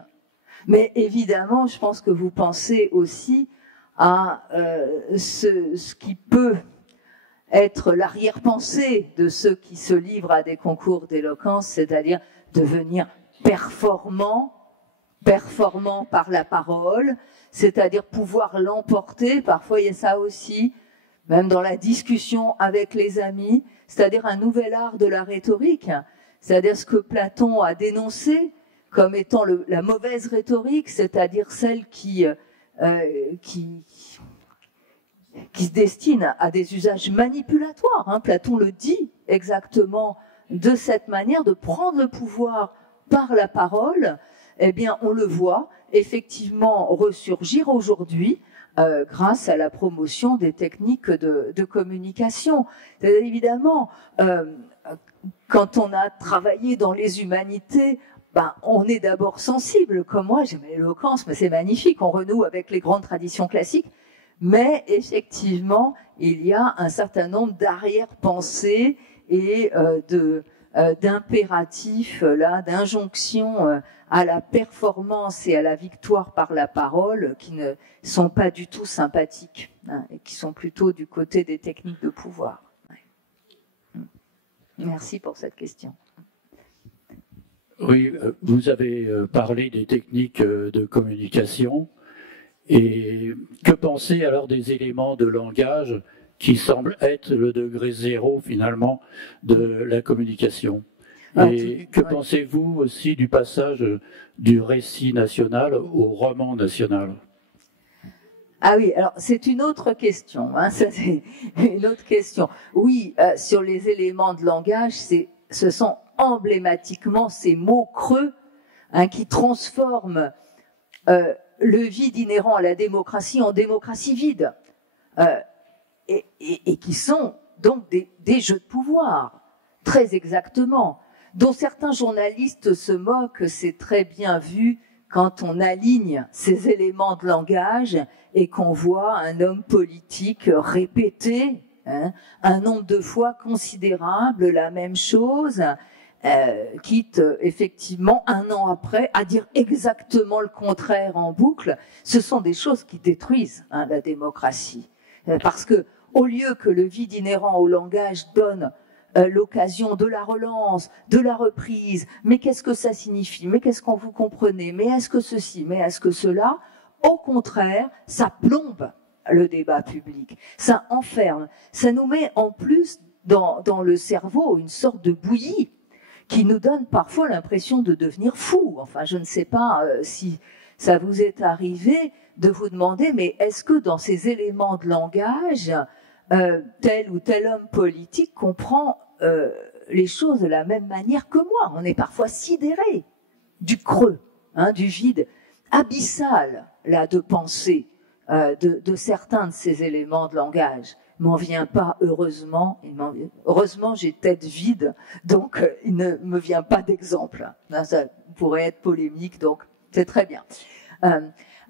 Mais évidemment, je pense que vous pensez aussi à ce qui peut être l'arrière-pensée de ceux qui se livrent à des concours d'éloquence, c'est-à-dire devenir performant par la parole, c'est-à-dire pouvoir l'emporter. Parfois, il y a ça aussi, même dans la discussion avec les amis, c'est-à-dire un nouvel art de la rhétorique, c'est-à-dire ce que Platon a dénoncé comme étant la mauvaise rhétorique, c'est-à-dire celle qui qui se destine à des usages manipulatoires. Hein. Platon le dit exactement de cette manière, de prendre le pouvoir par la parole. Eh bien, on le voit effectivement ressurgir aujourd'hui grâce à la promotion des techniques de communication. Évidemment, quand on a travaillé dans les humanités, ben, on est d'abord sensible, comme moi, j'aime l'éloquence, mais c'est magnifique, on renoue avec les grandes traditions classiques, mais effectivement, il y a un certain nombre d'arrière-pensées et d'impératifs, là, d'injonctions à la performance et à la victoire par la parole qui ne sont pas du tout sympathiques, hein, et qui sont plutôt du côté des techniques de pouvoir. Ouais. Merci pour cette question. Oui, vous avez parlé des techniques de communication. Et que penser alors des éléments de langage qui semblent être le degré zéro finalement de la communication? Et que pensez-vous aussi du passage du récit national au roman national? Ah oui, alors c'est une autre question. Hein, ça, c'est une autre question. Oui, sur les éléments de langage, ce sont emblématiquement ces mots creux, hein, qui transforment le vide inhérent à la démocratie en démocratie vide, et qui sont donc des jeux de pouvoir, très exactement, dont certains journalistes se moquent. C'est très bien vu quand on aligne ces éléments de langage et qu'on voit un homme politique répéter, hein, un nombre de fois considérable la même chose, quitte effectivement un an après à dire exactement le contraire en boucle. Ce sont des choses qui détruisent, hein, la démocratie, parce que au lieu que le vide inhérent au langage donne l'occasion de la relance, de la reprise, mais qu'est-ce que ça signifie, mais qu'est-ce qu'on vous comprenez, mais est-ce que ceci, mais est-ce que cela, au contraire, ça plombe le débat public, ça enferme, ça nous met en plus dans le cerveau une sorte de bouillie qui nous donne parfois l'impression de devenir fou. Enfin, je ne sais pas si ça vous est arrivé de vous demander, mais est-ce que dans ces éléments de langage, tel ou tel homme politique comprend les choses de la même manière que moi? On est parfois sidéré du creux, hein, du vide abyssal là de pensée de certains de ces éléments de langage. M'en vient pas, heureusement. Heureusement, j'ai tête vide, donc il ne me vient pas d'exemple. Ça pourrait être polémique, donc c'est très bien.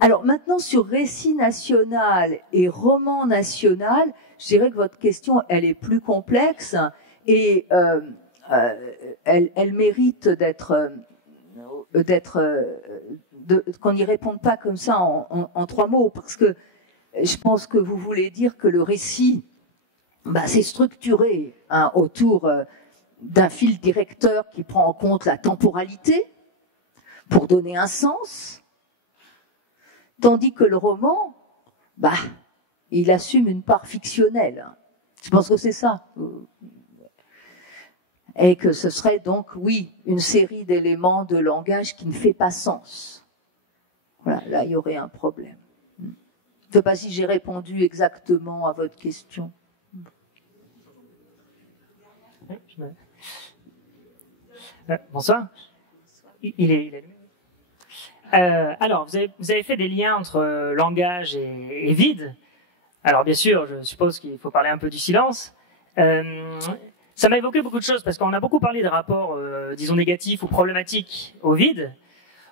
Alors maintenant, sur récit national et roman national, je dirais que votre question, elle est plus complexe et elle mérite qu'on n'y réponde pas comme ça en trois mots, parce que je pense que vous voulez dire que le récit, bah, c'est structuré, hein, autour d'un fil directeur qui prend en compte la temporalité pour donner un sens, tandis que le roman, bah, il assume une part fictionnelle. Je pense que c'est ça. Et que ce serait donc, oui, une série d'éléments de langage qui ne fait pas sens. Voilà, là, il y aurait un problème. Je ne sais pas si j'ai répondu exactement à votre question. Bonsoir. Il est alors, vous avez fait des liens entre langage et vide. Alors, bien sûr, je suppose qu'il faut parler un peu du silence. Ça m'a évoqué beaucoup de choses, parce qu'on a beaucoup parlé des rapports, disons, négatifs ou problématiques au vide.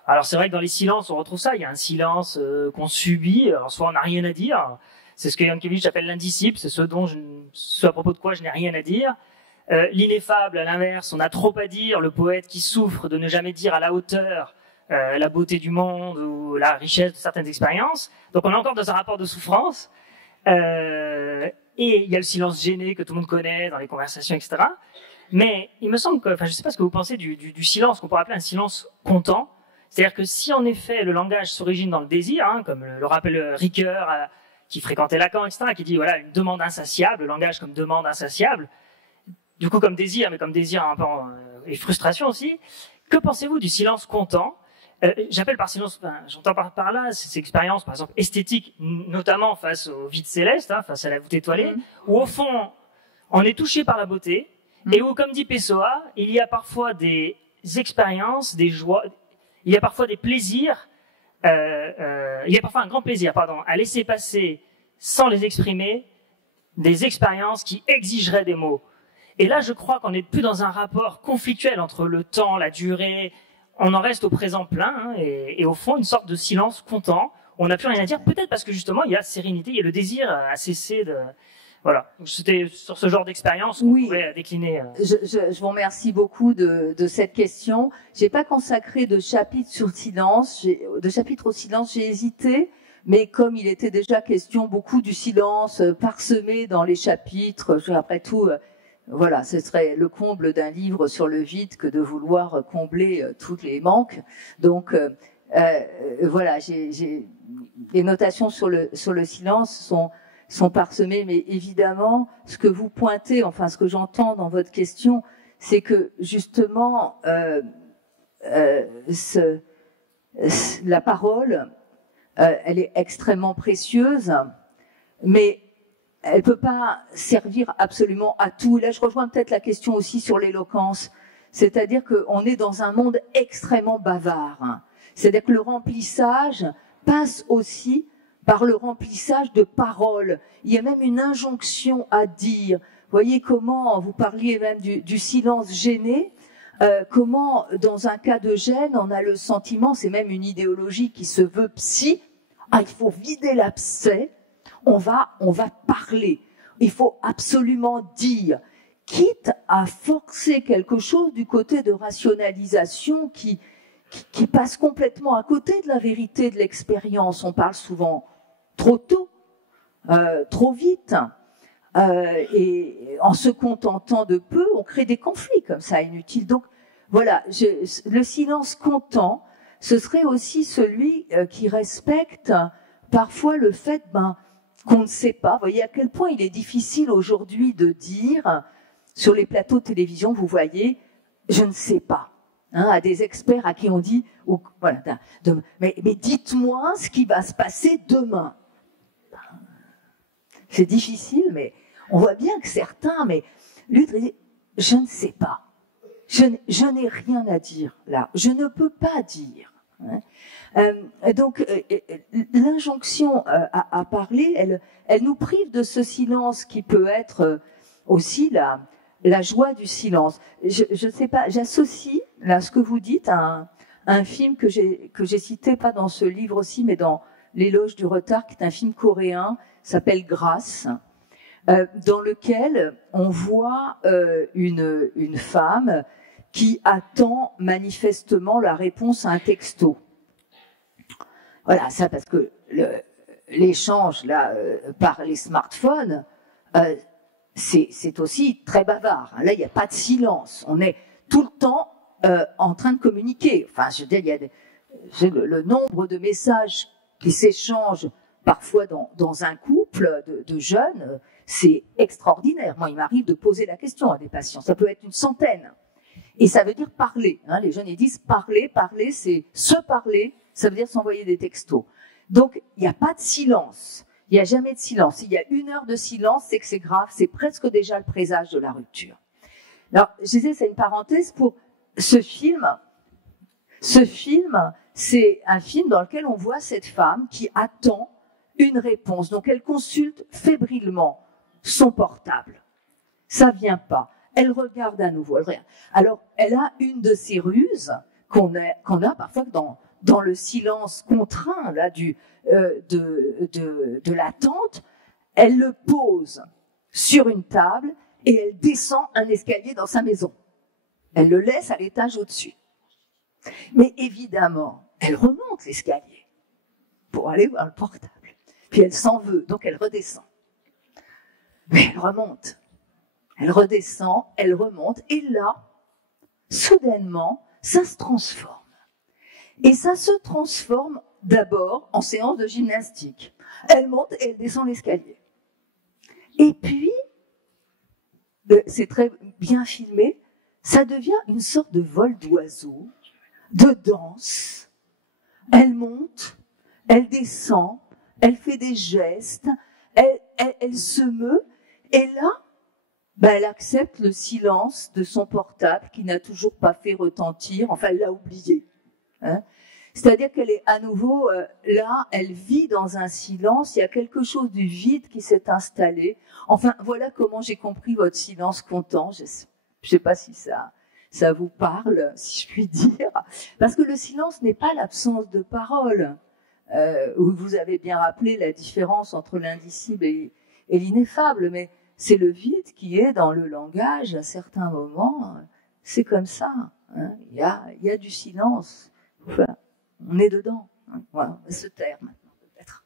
Alors, c'est vrai que dans les silences, on retrouve ça. Il y a un silence qu'on subit. Alors, soit on n'a rien à dire. C'est ce que Yankévitch appelle l'indisciple. C'est ce à propos de quoi je n'ai rien à dire. L'ineffable, à l'inverse, on a trop à dire. Le poète qui souffre de ne jamais dire à la hauteur la beauté du monde ou la richesse de certaines expériences. Donc, on est encore dans un rapport de souffrance. Et il y a le silence gêné que tout le monde connaît dans les conversations, etc. Mais il me semble que, enfin, je ne sais pas ce que vous pensez du silence qu'on pourrait appeler un silence content. C'est-à-dire que si en effet le langage s'origine dans le désir, hein, comme le rappelle Ricoeur, qui fréquentait Lacan, etc., qui dit voilà une demande insatiable, le langage comme demande insatiable, du coup comme désir, mais comme désir un peu et frustration aussi. Que pensez-vous du silence content J'appelle par silence, enfin, j'entends par là ces expériences, par exemple esthétiques, notamment face au vide céleste, hein, face à la voûte étoilée, où au fond on est touché par la beauté, et où, comme dit Pessoa, il y a parfois des expériences, des joies, il y a parfois des plaisirs, il y a parfois un grand plaisir, pardon, à laisser passer, sans les exprimer, des expériences qui exigeraient des mots. Et là, je crois qu'on n'est plus dans un rapport conflictuel entre le temps, la durée, on en reste au présent plein, hein, et au fond, une sorte de silence content, on n'a plus rien à dire, peut-être parce que justement, il y a sérénité, il y a le désir à cesser de... Voilà, c'était sur ce genre d'expérience qu'on pouvait décliner. Je vous remercie beaucoup de cette question. J'ai pas consacré de chapitre sur le silence, de chapitre au silence, j'ai hésité, mais comme il était déjà question beaucoup du silence parsemé dans les chapitres, après tout, voilà, ce serait le comble d'un livre sur le vide que de vouloir combler tous les manques. Donc voilà, les notations sur le silence sont parsemées, mais évidemment, ce que vous pointez, enfin ce que j'entends dans votre question, c'est que justement la parole, elle est extrêmement précieuse, mais elle peut pas servir absolument à tout. Et là, je rejoins peut-être la question aussi sur l'éloquence, c'est-à-dire qu'on est dans un monde extrêmement bavard. C'est-à-dire que le remplissage passe aussi par le remplissage de paroles. Il y a même une injonction à dire. Vous voyez comment, vous parliez même du silence gêné, comment dans un cas de gêne, on a le sentiment, c'est même une idéologie qui se veut psy, il faut vider l'abcès, on va parler, il faut absolument dire, quitte à forcer quelque chose du côté de rationalisation qui passe complètement à côté de la vérité de l'expérience. On parle souvent trop tôt, trop vite, et en se contentant de peu, on crée des conflits comme ça inutiles. Donc voilà, le silence content, ce serait aussi celui qui respecte parfois le fait qu'on ne sait pas. Vous voyez à quel point il est difficile aujourd'hui de dire, sur les plateaux de télévision, vous voyez, je ne sais pas. Hein, à des experts à qui on dit, voilà, mais dites-moi ce qui va se passer demain. C'est difficile, mais on voit bien que certains, mais lui, je ne sais pas. Je n'ai rien à dire là. Je ne peux pas dire. Donc, l'injonction à parler, elle nous prive de ce silence qui peut être aussi la joie du silence. Je sais pas, j'associe là ce que vous dites à un film que j'ai cité, pas dans ce livre aussi, mais dans L'éloge du retard, qui est un film coréen, s'appelle Grâce, dans lequel on voit une femme qui attend manifestement la réponse à un texto. Voilà, ça parce que l'échange là par les smartphones, c'est aussi très bavard. Là, il n'y a pas de silence. On est tout le temps en train de communiquer. Enfin, je veux dire, il y a le nombre de messages qui s'échangent parfois dans un couple de jeunes, c'est extraordinaire. Moi, il m'arrive de poser la question à des patients. Ça peut être une centaine. Et ça veut dire parler. Hein. Les jeunes, ils disent parler, c'est se parler, ça veut dire s'envoyer des textos. Donc, il n'y a pas de silence. Il n'y a jamais de silence. S'il y a 1 heure de silence, c'est que c'est grave, c'est presque déjà le présage de la rupture. Alors, je disais, c'est une parenthèse pour ce film. Ce film, c'est un film dans lequel on voit cette femme qui attend une réponse. Donc, elle consulte fébrilement son portable. Ça vient pas. Elle regarde à nouveau. Alors, elle a une de ces ruses qu'on a parfois dans le silence contraint là de l'attente. Elle le pose sur une table et elle descend un escalier dans sa maison. Elle le laisse à l'étage au-dessus. Mais évidemment, elle remonte l'escalier pour aller voir le portable. Puis elle s'en veut, donc elle redescend. Mais elle remonte. Elle redescend, elle remonte, et là, soudainement, ça se transforme. Et ça se transforme d'abord en séance de gymnastique. Elle monte et elle descend l'escalier. Et puis, c'est très bien filmé, ça devient une sorte de vol d'oiseau, de danse, elle monte, elle descend, elle fait des gestes, elle se meut, et là, ben, elle accepte le silence de son portable qui n'a toujours pas fait retentir, enfin elle l'a oublié. Hein. C'est-à-dire qu'elle est à nouveau là, elle vit dans un silence, il y a quelque chose du vide qui s'est installé. Enfin, voilà comment j'ai compris votre silence content. Je sais pas si ça vous parle, si je puis dire. Parce que le silence n'est pas l'absence de parole. Vous avez bien rappelé la différence entre l'indicible et l'ineffable, mais c'est le vide qui est dans le langage à certains moments. C'est comme ça. Hein. Il y a du silence. Enfin, on est dedans. Hein. Voilà, on va se taire maintenant, peut-être.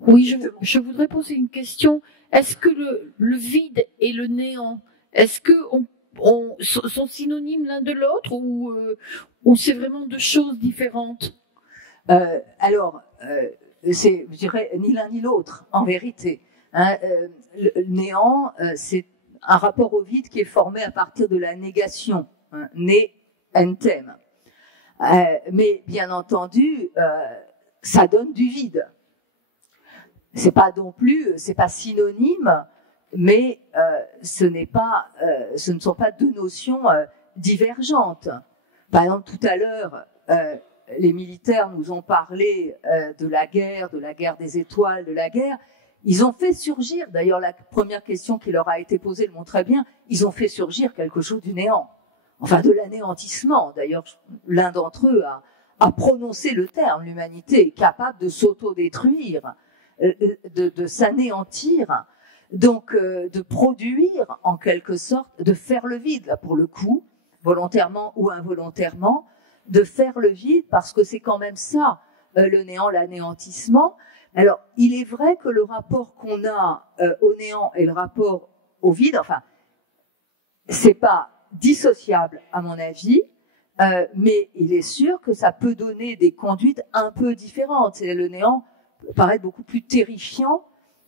Oui, je voudrais poser une question. Est-ce que le vide et le néant, est-ce que sont synonymes l'un de l'autre ou c'est vraiment deux choses différentes? Alors, c'est, je dirais, ni l'un ni l'autre, en vérité. Hein, le néant, c'est un rapport au vide qui est formé à partir de la négation, hein, né entem. Mais bien entendu, ça donne du vide. C'est pas non plus, c'est pas synonyme, mais ce ne sont pas deux notions divergentes. Par exemple, tout à l'heure, les militaires nous ont parlé de la guerre des étoiles, de la guerre. Ils ont fait surgir, d'ailleurs la première question qui leur a été posée le montrait bien, ils ont fait surgir quelque chose du néant, enfin de l'anéantissement. D'ailleurs, l'un d'entre eux a prononcé le terme, l'humanité est capable de s'autodétruire, de s'anéantir, donc de produire en quelque sorte, de faire le vide, là pour le coup, volontairement ou involontairement, de faire le vide, parce que c'est quand même ça, le néant, l'anéantissement. Alors, il est vrai que le rapport qu'on a au néant et le rapport au vide, enfin, c'est pas dissociable à mon avis, mais il est sûr que ça peut donner des conduites un peu différentes. C'est le néant peut paraître beaucoup plus terrifiant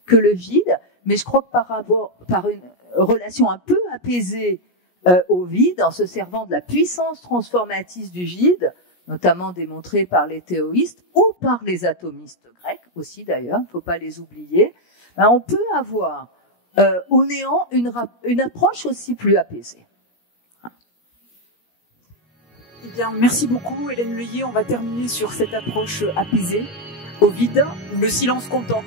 que le vide, mais je crois que par une relation un peu apaisée au vide, en se servant de la puissance transformatrice du vide, notamment démontrée par les théoïstes ou par les atomistes grecs aussi d'ailleurs, il ne faut pas les oublier, ben on peut avoir au néant une approche aussi plus apaisée. Eh bien, merci beaucoup Hélène Leuillet, on va terminer sur cette approche apaisée, au vide, le silence content.